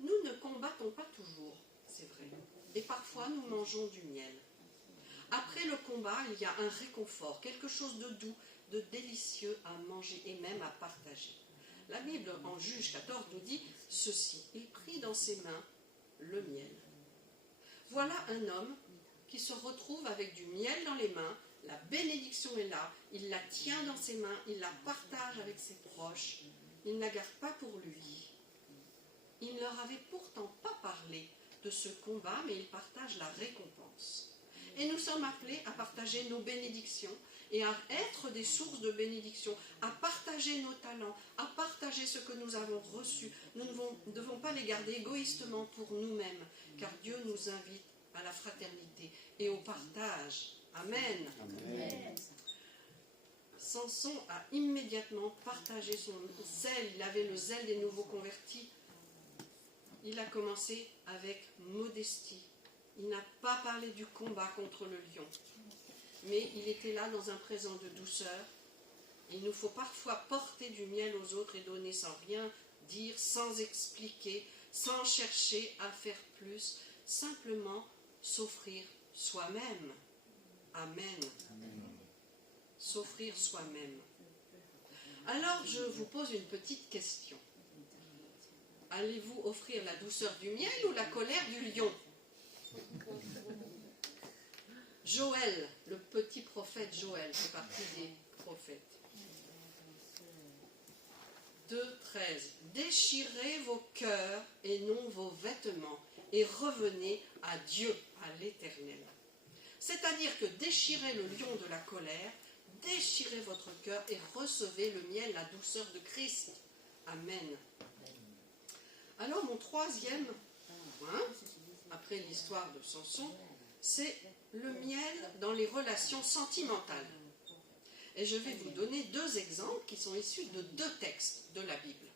Nous ne combattons pas toujours, c'est vrai. Et parfois, nous mangeons du miel. Après le combat, il y a un réconfort, quelque chose de doux, de délicieux à manger et même à partager. La Bible, en Juge 14, nous dit ceci. Il prit dans ses mains le miel. Voilà un homme qui se retrouve avec du miel dans les mains. La bénédiction est là. Il la tient dans ses mains. Il la partage avec ses proches. Il ne la garde pas pour lui. Il ne leur avait pourtant pas parlé de ce combat, mais il partage la récompense. Et nous sommes appelés à partager nos bénédictions et à être des sources de bénédiction, à partager nos talents, à partager ce que nous avons reçu. Nous ne devons pas les garder égoïstement pour nous-mêmes, car Dieu nous invite à la fraternité et au partage. Amen. Amen. Samson a immédiatement partagé son zèle. Il avait le zèle des nouveaux convertis. Il a commencé avec modestie. Il n'a pas parlé du combat contre le lion. Mais il était là dans un présent de douceur. Il nous faut parfois porter du miel aux autres et donner sans rien dire, sans expliquer, sans chercher à faire plus, simplement s'offrir soi-même. Amen. S'offrir soi-même. Alors je vous pose une petite question. Allez-vous offrir la douceur du miel ou la colère du lion? Joël, le petit prophète Joël, fait partie des prophètes. 2:13. Déchirez vos cœurs et non vos vêtements et revenez à Dieu, à l'Éternel. C'est-à-dire que déchirez le lion de la colère, déchirez votre cœur et recevez le miel, la douceur de Christ. Amen. Alors mon troisième point, après l'histoire de Samson, c'est le miel dans les relations sentimentales. Et je vais vous donner 2 exemples qui sont issus de 2 textes de la Bible,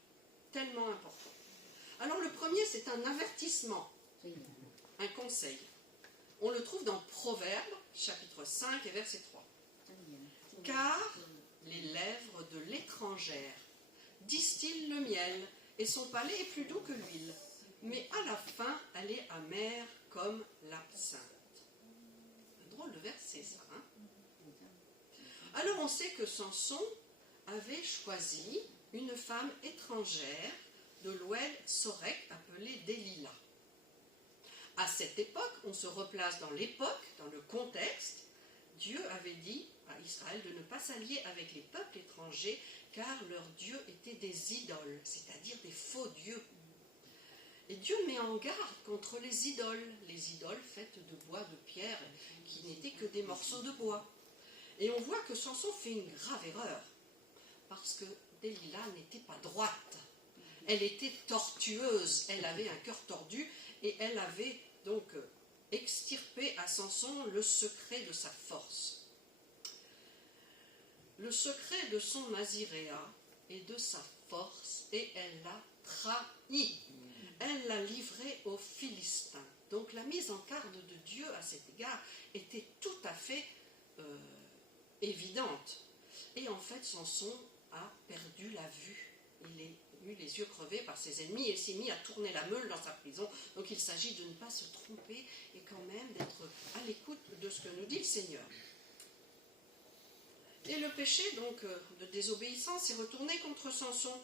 tellement importants. Alors le premier, c'est un avertissement, un conseil. On le trouve dans Proverbes, chapitre 5 et verset 3. Car les lèvres de l'étrangère distillent le miel, et son palais est plus doux que l'huile, mais à la fin, elle est amère comme l'absinthe. Un drôle de verset, ça, hein? Alors on sait que Samson avait choisi une femme étrangère de l'Oued Sorek appelée Delilah. À cette époque, on se replace dans l'époque, dans le contexte. Dieu avait dit à Israël de ne pas s'allier avec les peuples étrangers car leurs dieux étaient des idoles, c'est-à-dire des faux dieux. Et Dieu met en garde contre les idoles faites de bois, de pierre, qui n'étaient que des morceaux de bois. Et on voit que Samson fait une grave erreur, parce que Delilah n'était pas droite. Elle était tortueuse, elle avait un cœur tordu, et elle avait donc extirpé à Samson le secret de sa force. Le secret de son naziréat et de sa force, et elle l'a trahi. Elle l'a livré aux Philistins. Donc la mise en garde de Dieu à cet égard était tout à fait évidente. Et en fait, Samson a perdu la vue. Il a eu les yeux crevés par ses ennemis et s'est mis à tourner la meule dans sa prison. Donc il s'agit de ne pas se tromper et quand même d'être à l'écoute de ce que nous dit le Seigneur. Et le péché donc de désobéissance s'est retourné contre Samson.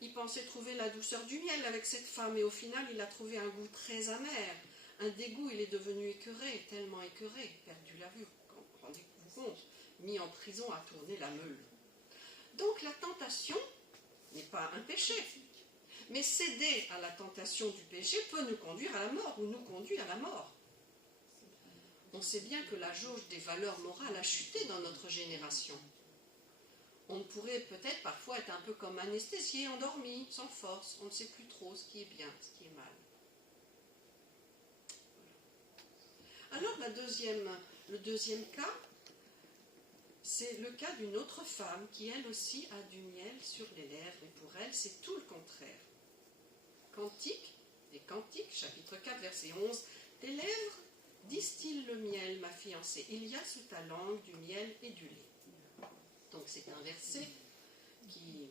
Il pensait trouver la douceur du miel avec cette femme et au final il a trouvé un goût très amer. Un dégoût, il est devenu écœuré, tellement écœuré, perdu la vue, rendez-vous compte, mis en prison à tourner la meule. Donc la tentation n'est pas un péché, mais céder à la tentation du péché peut nous conduire à la mort ou nous conduit à la mort. On sait bien que la jauge des valeurs morales a chuté dans notre génération. On pourrait peut-être parfois être un peu comme anesthésié, endormi, sans force. On ne sait plus trop ce qui est bien, ce qui est mal. Voilà. Alors le deuxième cas, c'est le cas d'une autre femme qui elle aussi a du miel sur les lèvres et pour elle c'est tout le contraire. Cantiques, chapitre 4, verset 11. Tes lèvres distillent le miel, ma fiancée. Il y a sous ta langue du miel et du lait. Donc c'est un verset qui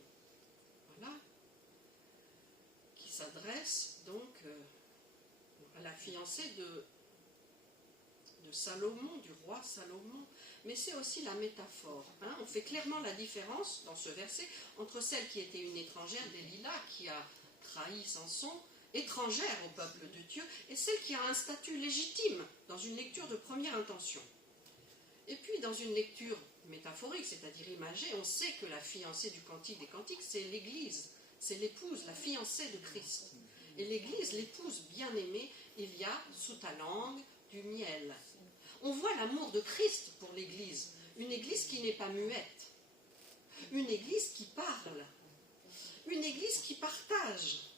s'adresse donc à la fiancée de Salomon, du roi Salomon. Mais c'est aussi la métaphore. Hein. On fait clairement la différence dans ce verset entre celle qui était une étrangère, Delilah, qui a trahi Samson, étrangère au peuple de Dieu, et celle qui a un statut légitime dans une lecture de première intention. Et puis dans une lecture métaphorique, c'est-à-dire imagée, on sait que la fiancée du Cantique des Cantiques, c'est l'Église, c'est l'épouse, la fiancée de Christ. Et l'Église, l'épouse bien-aimée, il y a sous ta langue du miel. On voit l'amour de Christ pour l'Église, une Église qui n'est pas muette, une Église qui parle, une Église qui partage.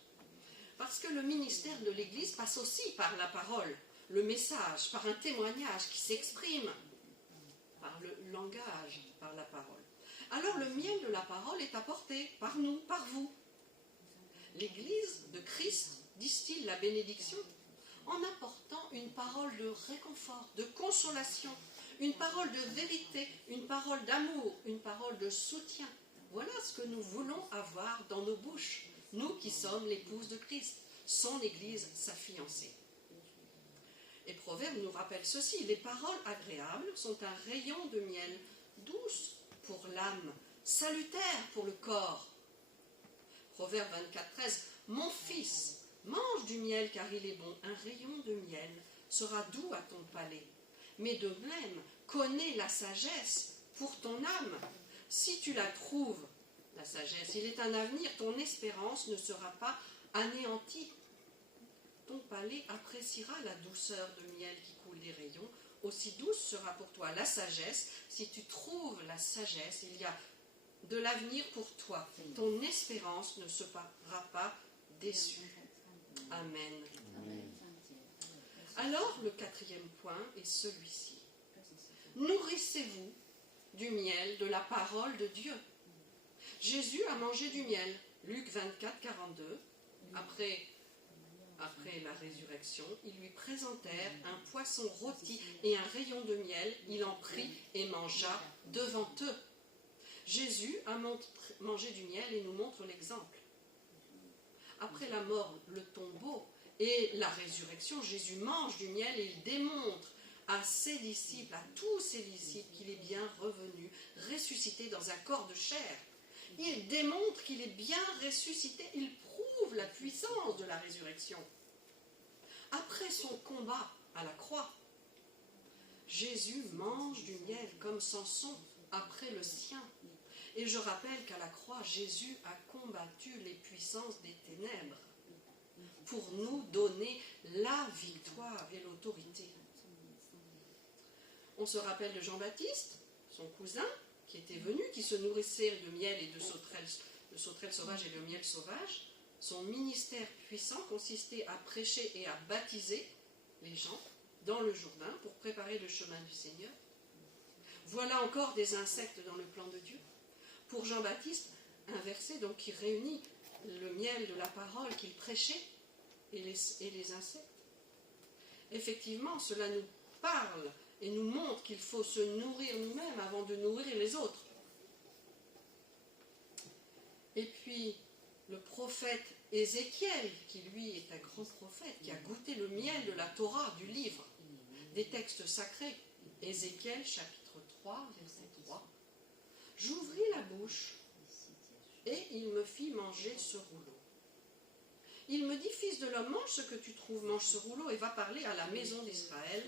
Parce que le ministère de l'Église passe aussi par la parole, le message, par un témoignage qui s'exprime, par le langage, par la parole. Alors le miel de la parole est apporté par nous, par vous. L'Église de Christ distille la bénédiction en apportant une parole de réconfort, de consolation, une parole de vérité, une parole d'amour, une parole de soutien. Voilà ce que nous voulons avoir dans nos bouches, nous qui sommes l'épouse de Christ, son Église, sa fiancée. Et Proverbe nous rappelle ceci, les paroles agréables sont un rayon de miel, douce pour l'âme, salutaire pour le corps. Proverbe 24, 13, mon fils, mange du miel car il est bon, un rayon de miel sera doux à ton palais. Mais de même, connais la sagesse pour ton âme. Si tu la trouves, la sagesse, il est un avenir, ton espérance ne sera pas anéantie. Ton palais appréciera la douceur de miel qui coule des rayons. Aussi douce sera pour toi la sagesse. Si tu trouves la sagesse, il y a de l'avenir pour toi. Ton espérance ne sera pas déçue. Amen. Alors, le quatrième point est celui-ci. Nourrissez-vous du miel de la parole de Dieu. Jésus a mangé du miel. Luc 24, 42. Après après la résurrection, ils lui présentèrent un poisson rôti et un rayon de miel. Il en prit et mangea devant eux. Jésus a mangé du miel et nous montre l'exemple. Après la mort, le tombeau et la résurrection, Jésus mange du miel et il démontre à ses disciples, à tous ses disciples, qu'il est bien revenu, ressuscité dans un corps de chair. Il démontre qu'il est bien ressuscité, il prouve la puissance de la résurrection. Après son combat à la croix, Jésus mange du miel comme Samson après le sien. Et je rappelle qu'à la croix, Jésus a combattu les puissances des ténèbres pour nous donner la victoire et l'autorité. On se rappelle de Jean-Baptiste, son cousin, qui était venu, qui se nourrissait de miel et de sauterelles sauvages et de miel sauvage. Son ministère puissant consistait à prêcher et à baptiser les gens dans le Jourdain pour préparer le chemin du Seigneur. Voilà encore des insectes dans le plan de Dieu. Pour Jean-Baptiste, un verset donc qui réunit le miel de la parole qu'il prêchait et les insectes. Effectivement, cela nous parle et nous montre qu'il faut se nourrir nous-mêmes avant de nourrir les autres. Et puis, le prophète Ézéchiel, qui lui est un grand prophète, qui a goûté le miel de la Torah, du livre, des textes sacrés. Ézéchiel, chapitre 3, verset 3. J'ouvris la bouche et il me fit manger ce rouleau. Il me dit, fils de l'homme, mange ce que tu trouves, mange ce rouleau et va parler à la maison d'Israël.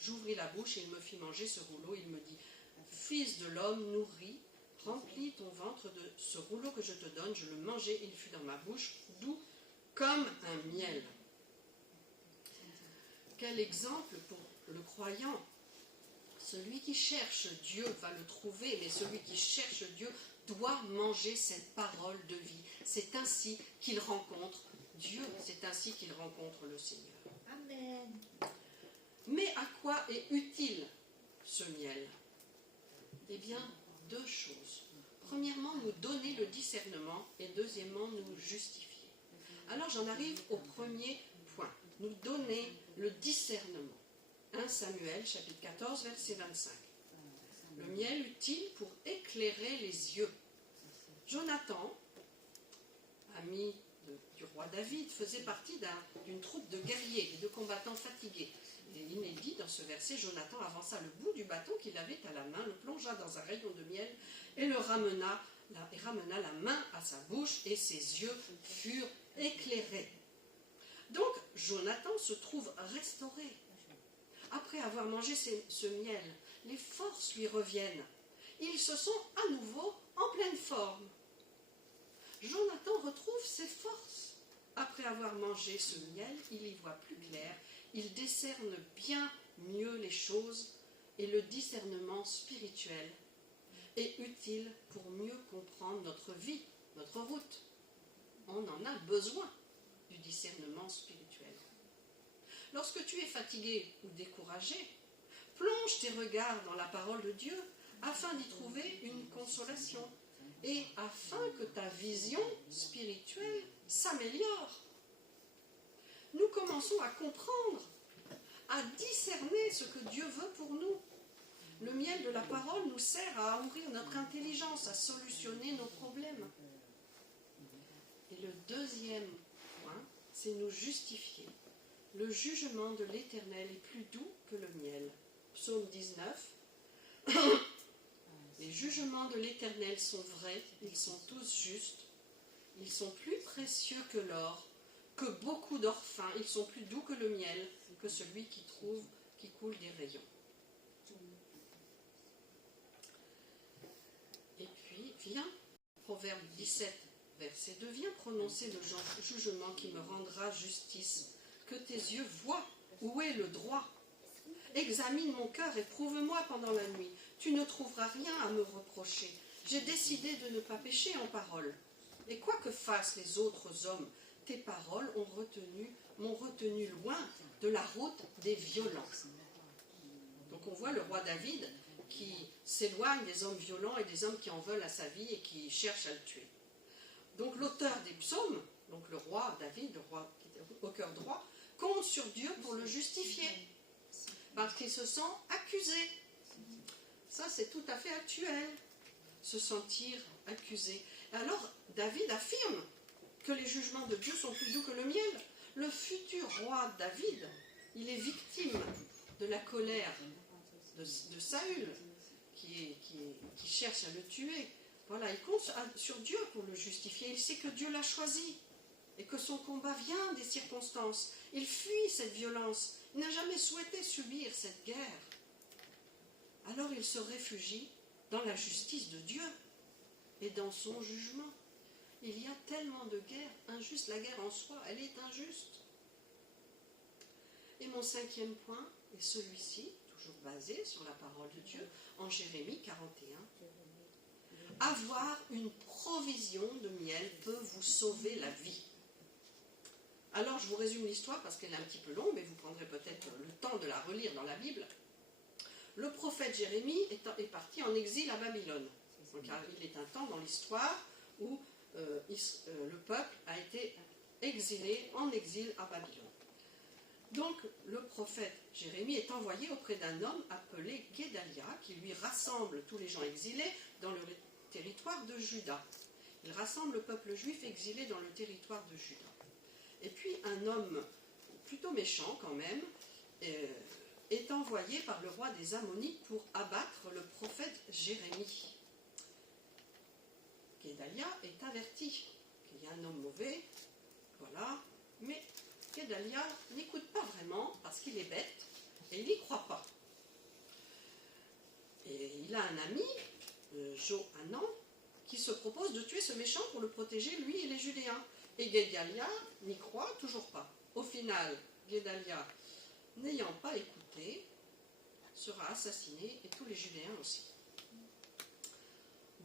J'ouvris la bouche et il me fit manger ce rouleau. Il me dit, fils de l'homme, nourris, remplis ton ventre de ce rouleau que je te donne. Je le mangeai, il fut dans ma bouche, doux comme un miel. Quel exemple pour le croyant. Celui qui cherche Dieu va le trouver, mais celui qui cherche Dieu doit manger cette parole de vie. C'est ainsi qu'il rencontre Dieu, c'est ainsi qu'il rencontre le Seigneur. Amen. Mais à quoi est utile ce miel? Eh bien, deux choses. Premièrement, nous donner le discernement et deuxièmement, nous justifier. Alors j'en arrive au premier point. Nous donner le discernement. 1 Samuel, chapitre 14, verset 25. Le miel utile pour éclairer les yeux. Jonathan, ami du roi David, faisait partie d'une troupe de guerriers et de combattants fatigués. Et il est dit dans ce verset, Jonathan avança le bout du bâton qu'il avait à la main, le plongea dans un rayon de miel et ramena la main à sa bouche et ses yeux furent éclairés. Donc Jonathan se trouve restauré. Après avoir mangé ce miel, les forces lui reviennent. Ils se sont à nouveau en pleine forme. Jonathan retrouve ses forces. Après avoir mangé ce miel, il y voit plus clair, il décerne bien mieux les choses et le discernement spirituel est utile pour mieux comprendre notre vie, notre route. On en a besoin du discernement spirituel. Lorsque tu es fatigué ou découragé, plonge tes regards dans la parole de Dieu afin d'y trouver une consolation et afin que ta vision spirituelle s'améliore. Nous commençons à comprendre, à discerner ce que Dieu veut pour nous. Le miel de la parole nous sert à ouvrir notre intelligence, à solutionner nos problèmes. Et le deuxième point, c'est nous justifier. Le jugement de l'Éternel est plus doux que le miel. Psaume 19. Les jugements de l'Éternel sont vrais, ils sont tous justes. Ils sont plus précieux que l'or, que beaucoup d'or fin. Ils sont plus doux que le miel, que celui qui coule des rayons. Et puis, viens, Proverbe 17, verset 2, viens prononcer le jugement qui me rendra justice. Que tes yeux voient où est le droit. Examine mon cœur et prouve-moi pendant la nuit. Tu ne trouveras rien à me reprocher. J'ai décidé de ne pas pécher en parole. Et quoi que fassent les autres hommes, tes paroles m'ont retenu loin de la route des violents. Donc on voit le roi David qui s'éloigne des hommes violents et des hommes qui en veulent à sa vie et qui cherchent à le tuer. Donc l'auteur des psaumes, donc le roi David, le roi qui était au cœur droit, comptent sur Dieu pour le justifier, parce qu'ils se sentent accusés. Ça, c'est tout à fait actuel, se sentir accusé. Alors, David affirme que les jugements de Dieu sont plus doux que le miel. Le futur roi David, il est victime de la colère de Saül, qui cherche à le tuer. Voilà, il compte sur Dieu pour le justifier. Il sait que Dieu l'a choisi et que son combat vient des circonstances. Il fuit cette violence. Il n'a jamais souhaité subir cette guerre. Alors il se réfugie dans la justice de Dieu et dans son jugement. Il y a tellement de guerres injustes. La guerre en soi, elle est injuste. Et mon 5e point est celui-ci, toujours basé sur la parole de Dieu, en Jérémie 41. Avoir une provision de miel peut vous sauver la vie. Alors je vous résume l'histoire parce qu'elle est un petit peu longue, mais vous prendrez peut-être le temps de la relire dans la Bible. Le prophète Jérémie est parti en exil à Babylone. Donc, il est un temps dans l'histoire où le peuple a été exilé en exil à Babylone. Donc le prophète Jérémie est envoyé auprès d'un homme appelé Guédalia qui lui rassemble tous les gens exilés dans le territoire de Juda. Il rassemble le peuple juif exilé dans le territoire de Juda. Et puis un homme plutôt méchant quand même est envoyé par le roi des Ammonites pour abattre le prophète Jérémie. Guédalia est averti qu'il y a un homme mauvais, voilà, mais Guédalia n'écoute pas vraiment parce qu'il est bête et il n'y croit pas. Et il a un ami, Johanan, qui se propose de tuer ce méchant pour le protéger, lui et les Judéens. Et Guédalia n'y croit toujours pas. Au final, Guédalia, n'ayant pas écouté, sera assassiné et tous les Judéens aussi.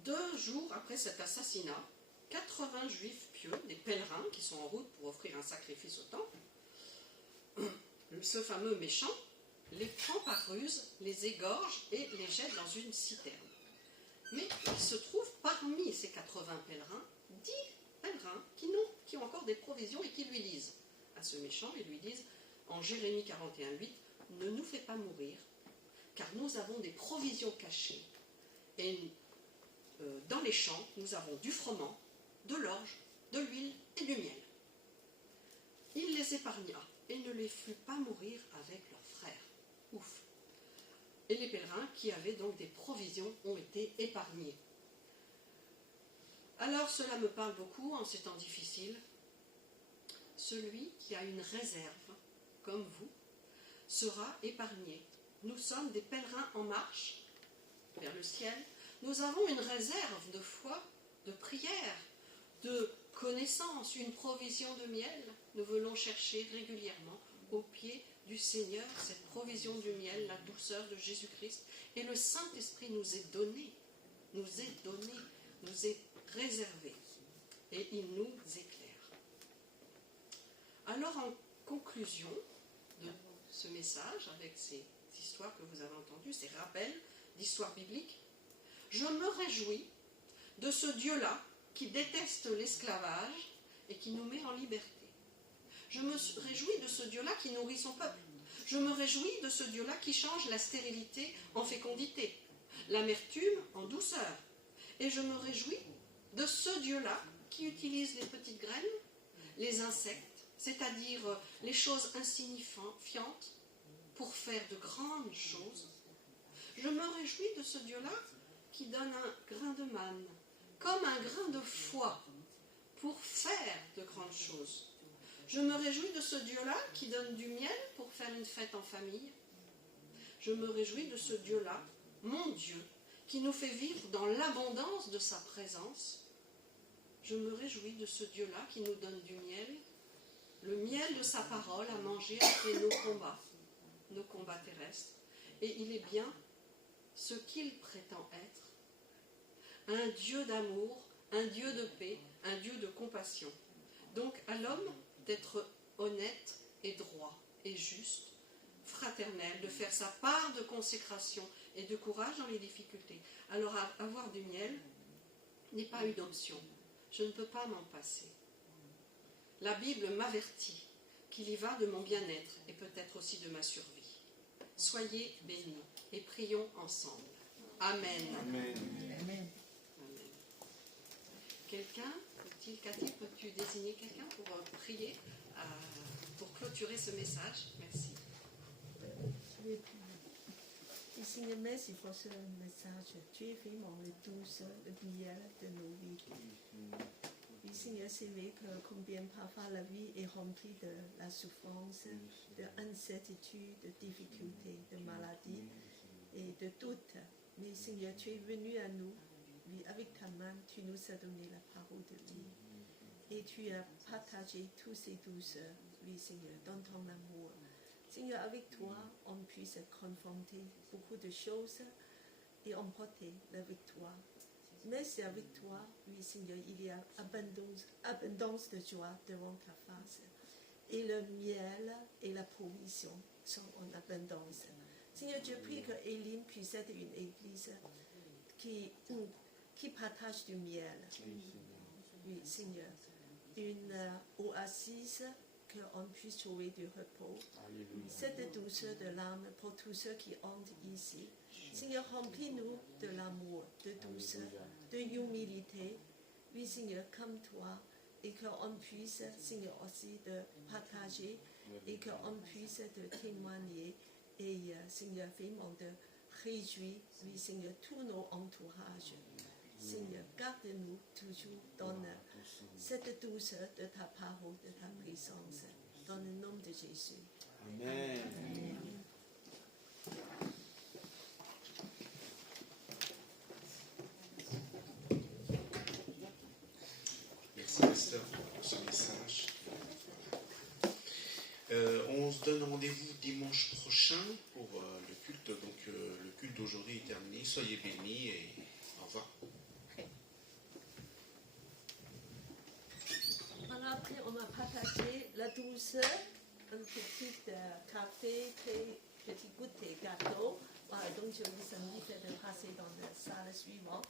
2 jours après cet assassinat, 80 juifs pieux, des pèlerins qui sont en route pour offrir un sacrifice au temple, ce fameux méchant les prend par ruse, les égorge et les jette dans une citerne. Mais il se trouve parmi ces 80 pèlerins 10 pèlerins qui ont encore des provisions et qui lui disent à ce méchant, ils lui disent en Jérémie 41:8, ne nous fais pas mourir, car nous avons des provisions cachées et dans les champs, nous avons du froment, de l'orge, de l'huile et du miel. Il les épargna et ne les fit pas mourir avec leurs frères. Ouf. Et les pèlerins qui avaient donc des provisions ont été épargnés. Alors cela me parle beaucoup en ces temps difficiles. Celui qui a une réserve, comme vous, sera épargné. Nous sommes des pèlerins en marche vers le ciel. Nous avons une réserve de foi, de prière, de connaissance, une provision de miel. Nous venons chercher régulièrement au pied du Seigneur cette provision du miel, la douceur de Jésus-Christ. Et le Saint-Esprit nous est donné, nous est réservé. Et il nous éclaire. Alors en conclusion de ce message, avec ces histoires que vous avez entendues, ces rappels d'histoire biblique, je me réjouis de ce Dieu-là qui déteste l'esclavage et qui nous met en liberté. Je me réjouis de ce Dieu-là qui nourrit son peuple. Je me réjouis de ce Dieu-là qui change la stérilité en fécondité, l'amertume en douceur. Et je me réjouis de ce Dieu-là qui utilise les petites graines, les insectes, c'est-à-dire les choses insignifiantes, pour faire de grandes choses. Je me réjouis de ce Dieu-là qui donne un grain de manne, comme un grain de foi, pour faire de grandes choses. Je me réjouis de ce Dieu-là qui donne du miel pour faire une fête en famille. Je me réjouis de ce Dieu-là, mon Dieu, qui nous fait vivre dans l'abondance de sa présence. Je me réjouis de ce Dieu-là qui nous donne du miel, le miel de sa parole à manger après nos combats terrestres. Et il est bien ce qu'il prétend être, un Dieu d'amour, un Dieu de paix, un Dieu de compassion. Donc à l'homme d'être honnête et droit et juste, fraternel, de faire sa part de consécration et de courage dans les difficultés. Alors avoir du miel n'est pas une option. Je ne peux pas m'en passer. La Bible m'avertit qu'il y va de mon bien-être et peut-être aussi de ma survie. Soyez bénis et prions ensemble. Amen. Amen. Amen. Quelqu'un, Cathy, peux-tu désigner quelqu'un pour prier, pour clôturer ce message? Merci. Seigneur, merci pour ce message. Tu es vraiment le douce, le miel de nos vies. Oui, Seigneur, c'est vrai que combien parfois la vie est remplie de la souffrance, de l'incertitude, de difficultés, de maladies et de doutes. Mais Seigneur, tu es venu à nous. Oui, avec ta main, tu nous as donné la parole de vie. Et tu as partagé toutes ces douceurs, oui Seigneur, dans ton amour. Seigneur, avec toi, on puisse confronter beaucoup de choses et emporter la victoire. Mais c'est avec toi, oui Seigneur, il y a abondance de joie devant ta face. Et le miel et la provision sont en abondance. Seigneur, je prie que Elim puisse être une église qui partage du miel. Oui Seigneur, une oasis qu'on puisse trouver du repos. Cette douceur de l'âme pour tous ceux qui entrent ici. Seigneur, remplis-nous de l'amour, de douceur, de humilité. Oui, Seigneur, comme toi. Et qu'on puisse, Seigneur, aussi de partager et qu'on puisse de témoigner. Et, Seigneur, vraiment de réjouir, oui, Seigneur, tous nos entourages. Seigneur, garde-nous toujours dans cette douceur de ta parole, de ta présence, dans le nom de Jésus. Amen. Amen. Merci Pasteur pour ce message. On se donne rendez-vous dimanche prochain pour le culte. Donc le culte d'aujourd'hui est terminé. Soyez bénis et au revoir. Voilà, après on va partager la douceur, un petit café, petit goûter, gâteau. Voilà, donc je vous invite de passer dans la salle suivante.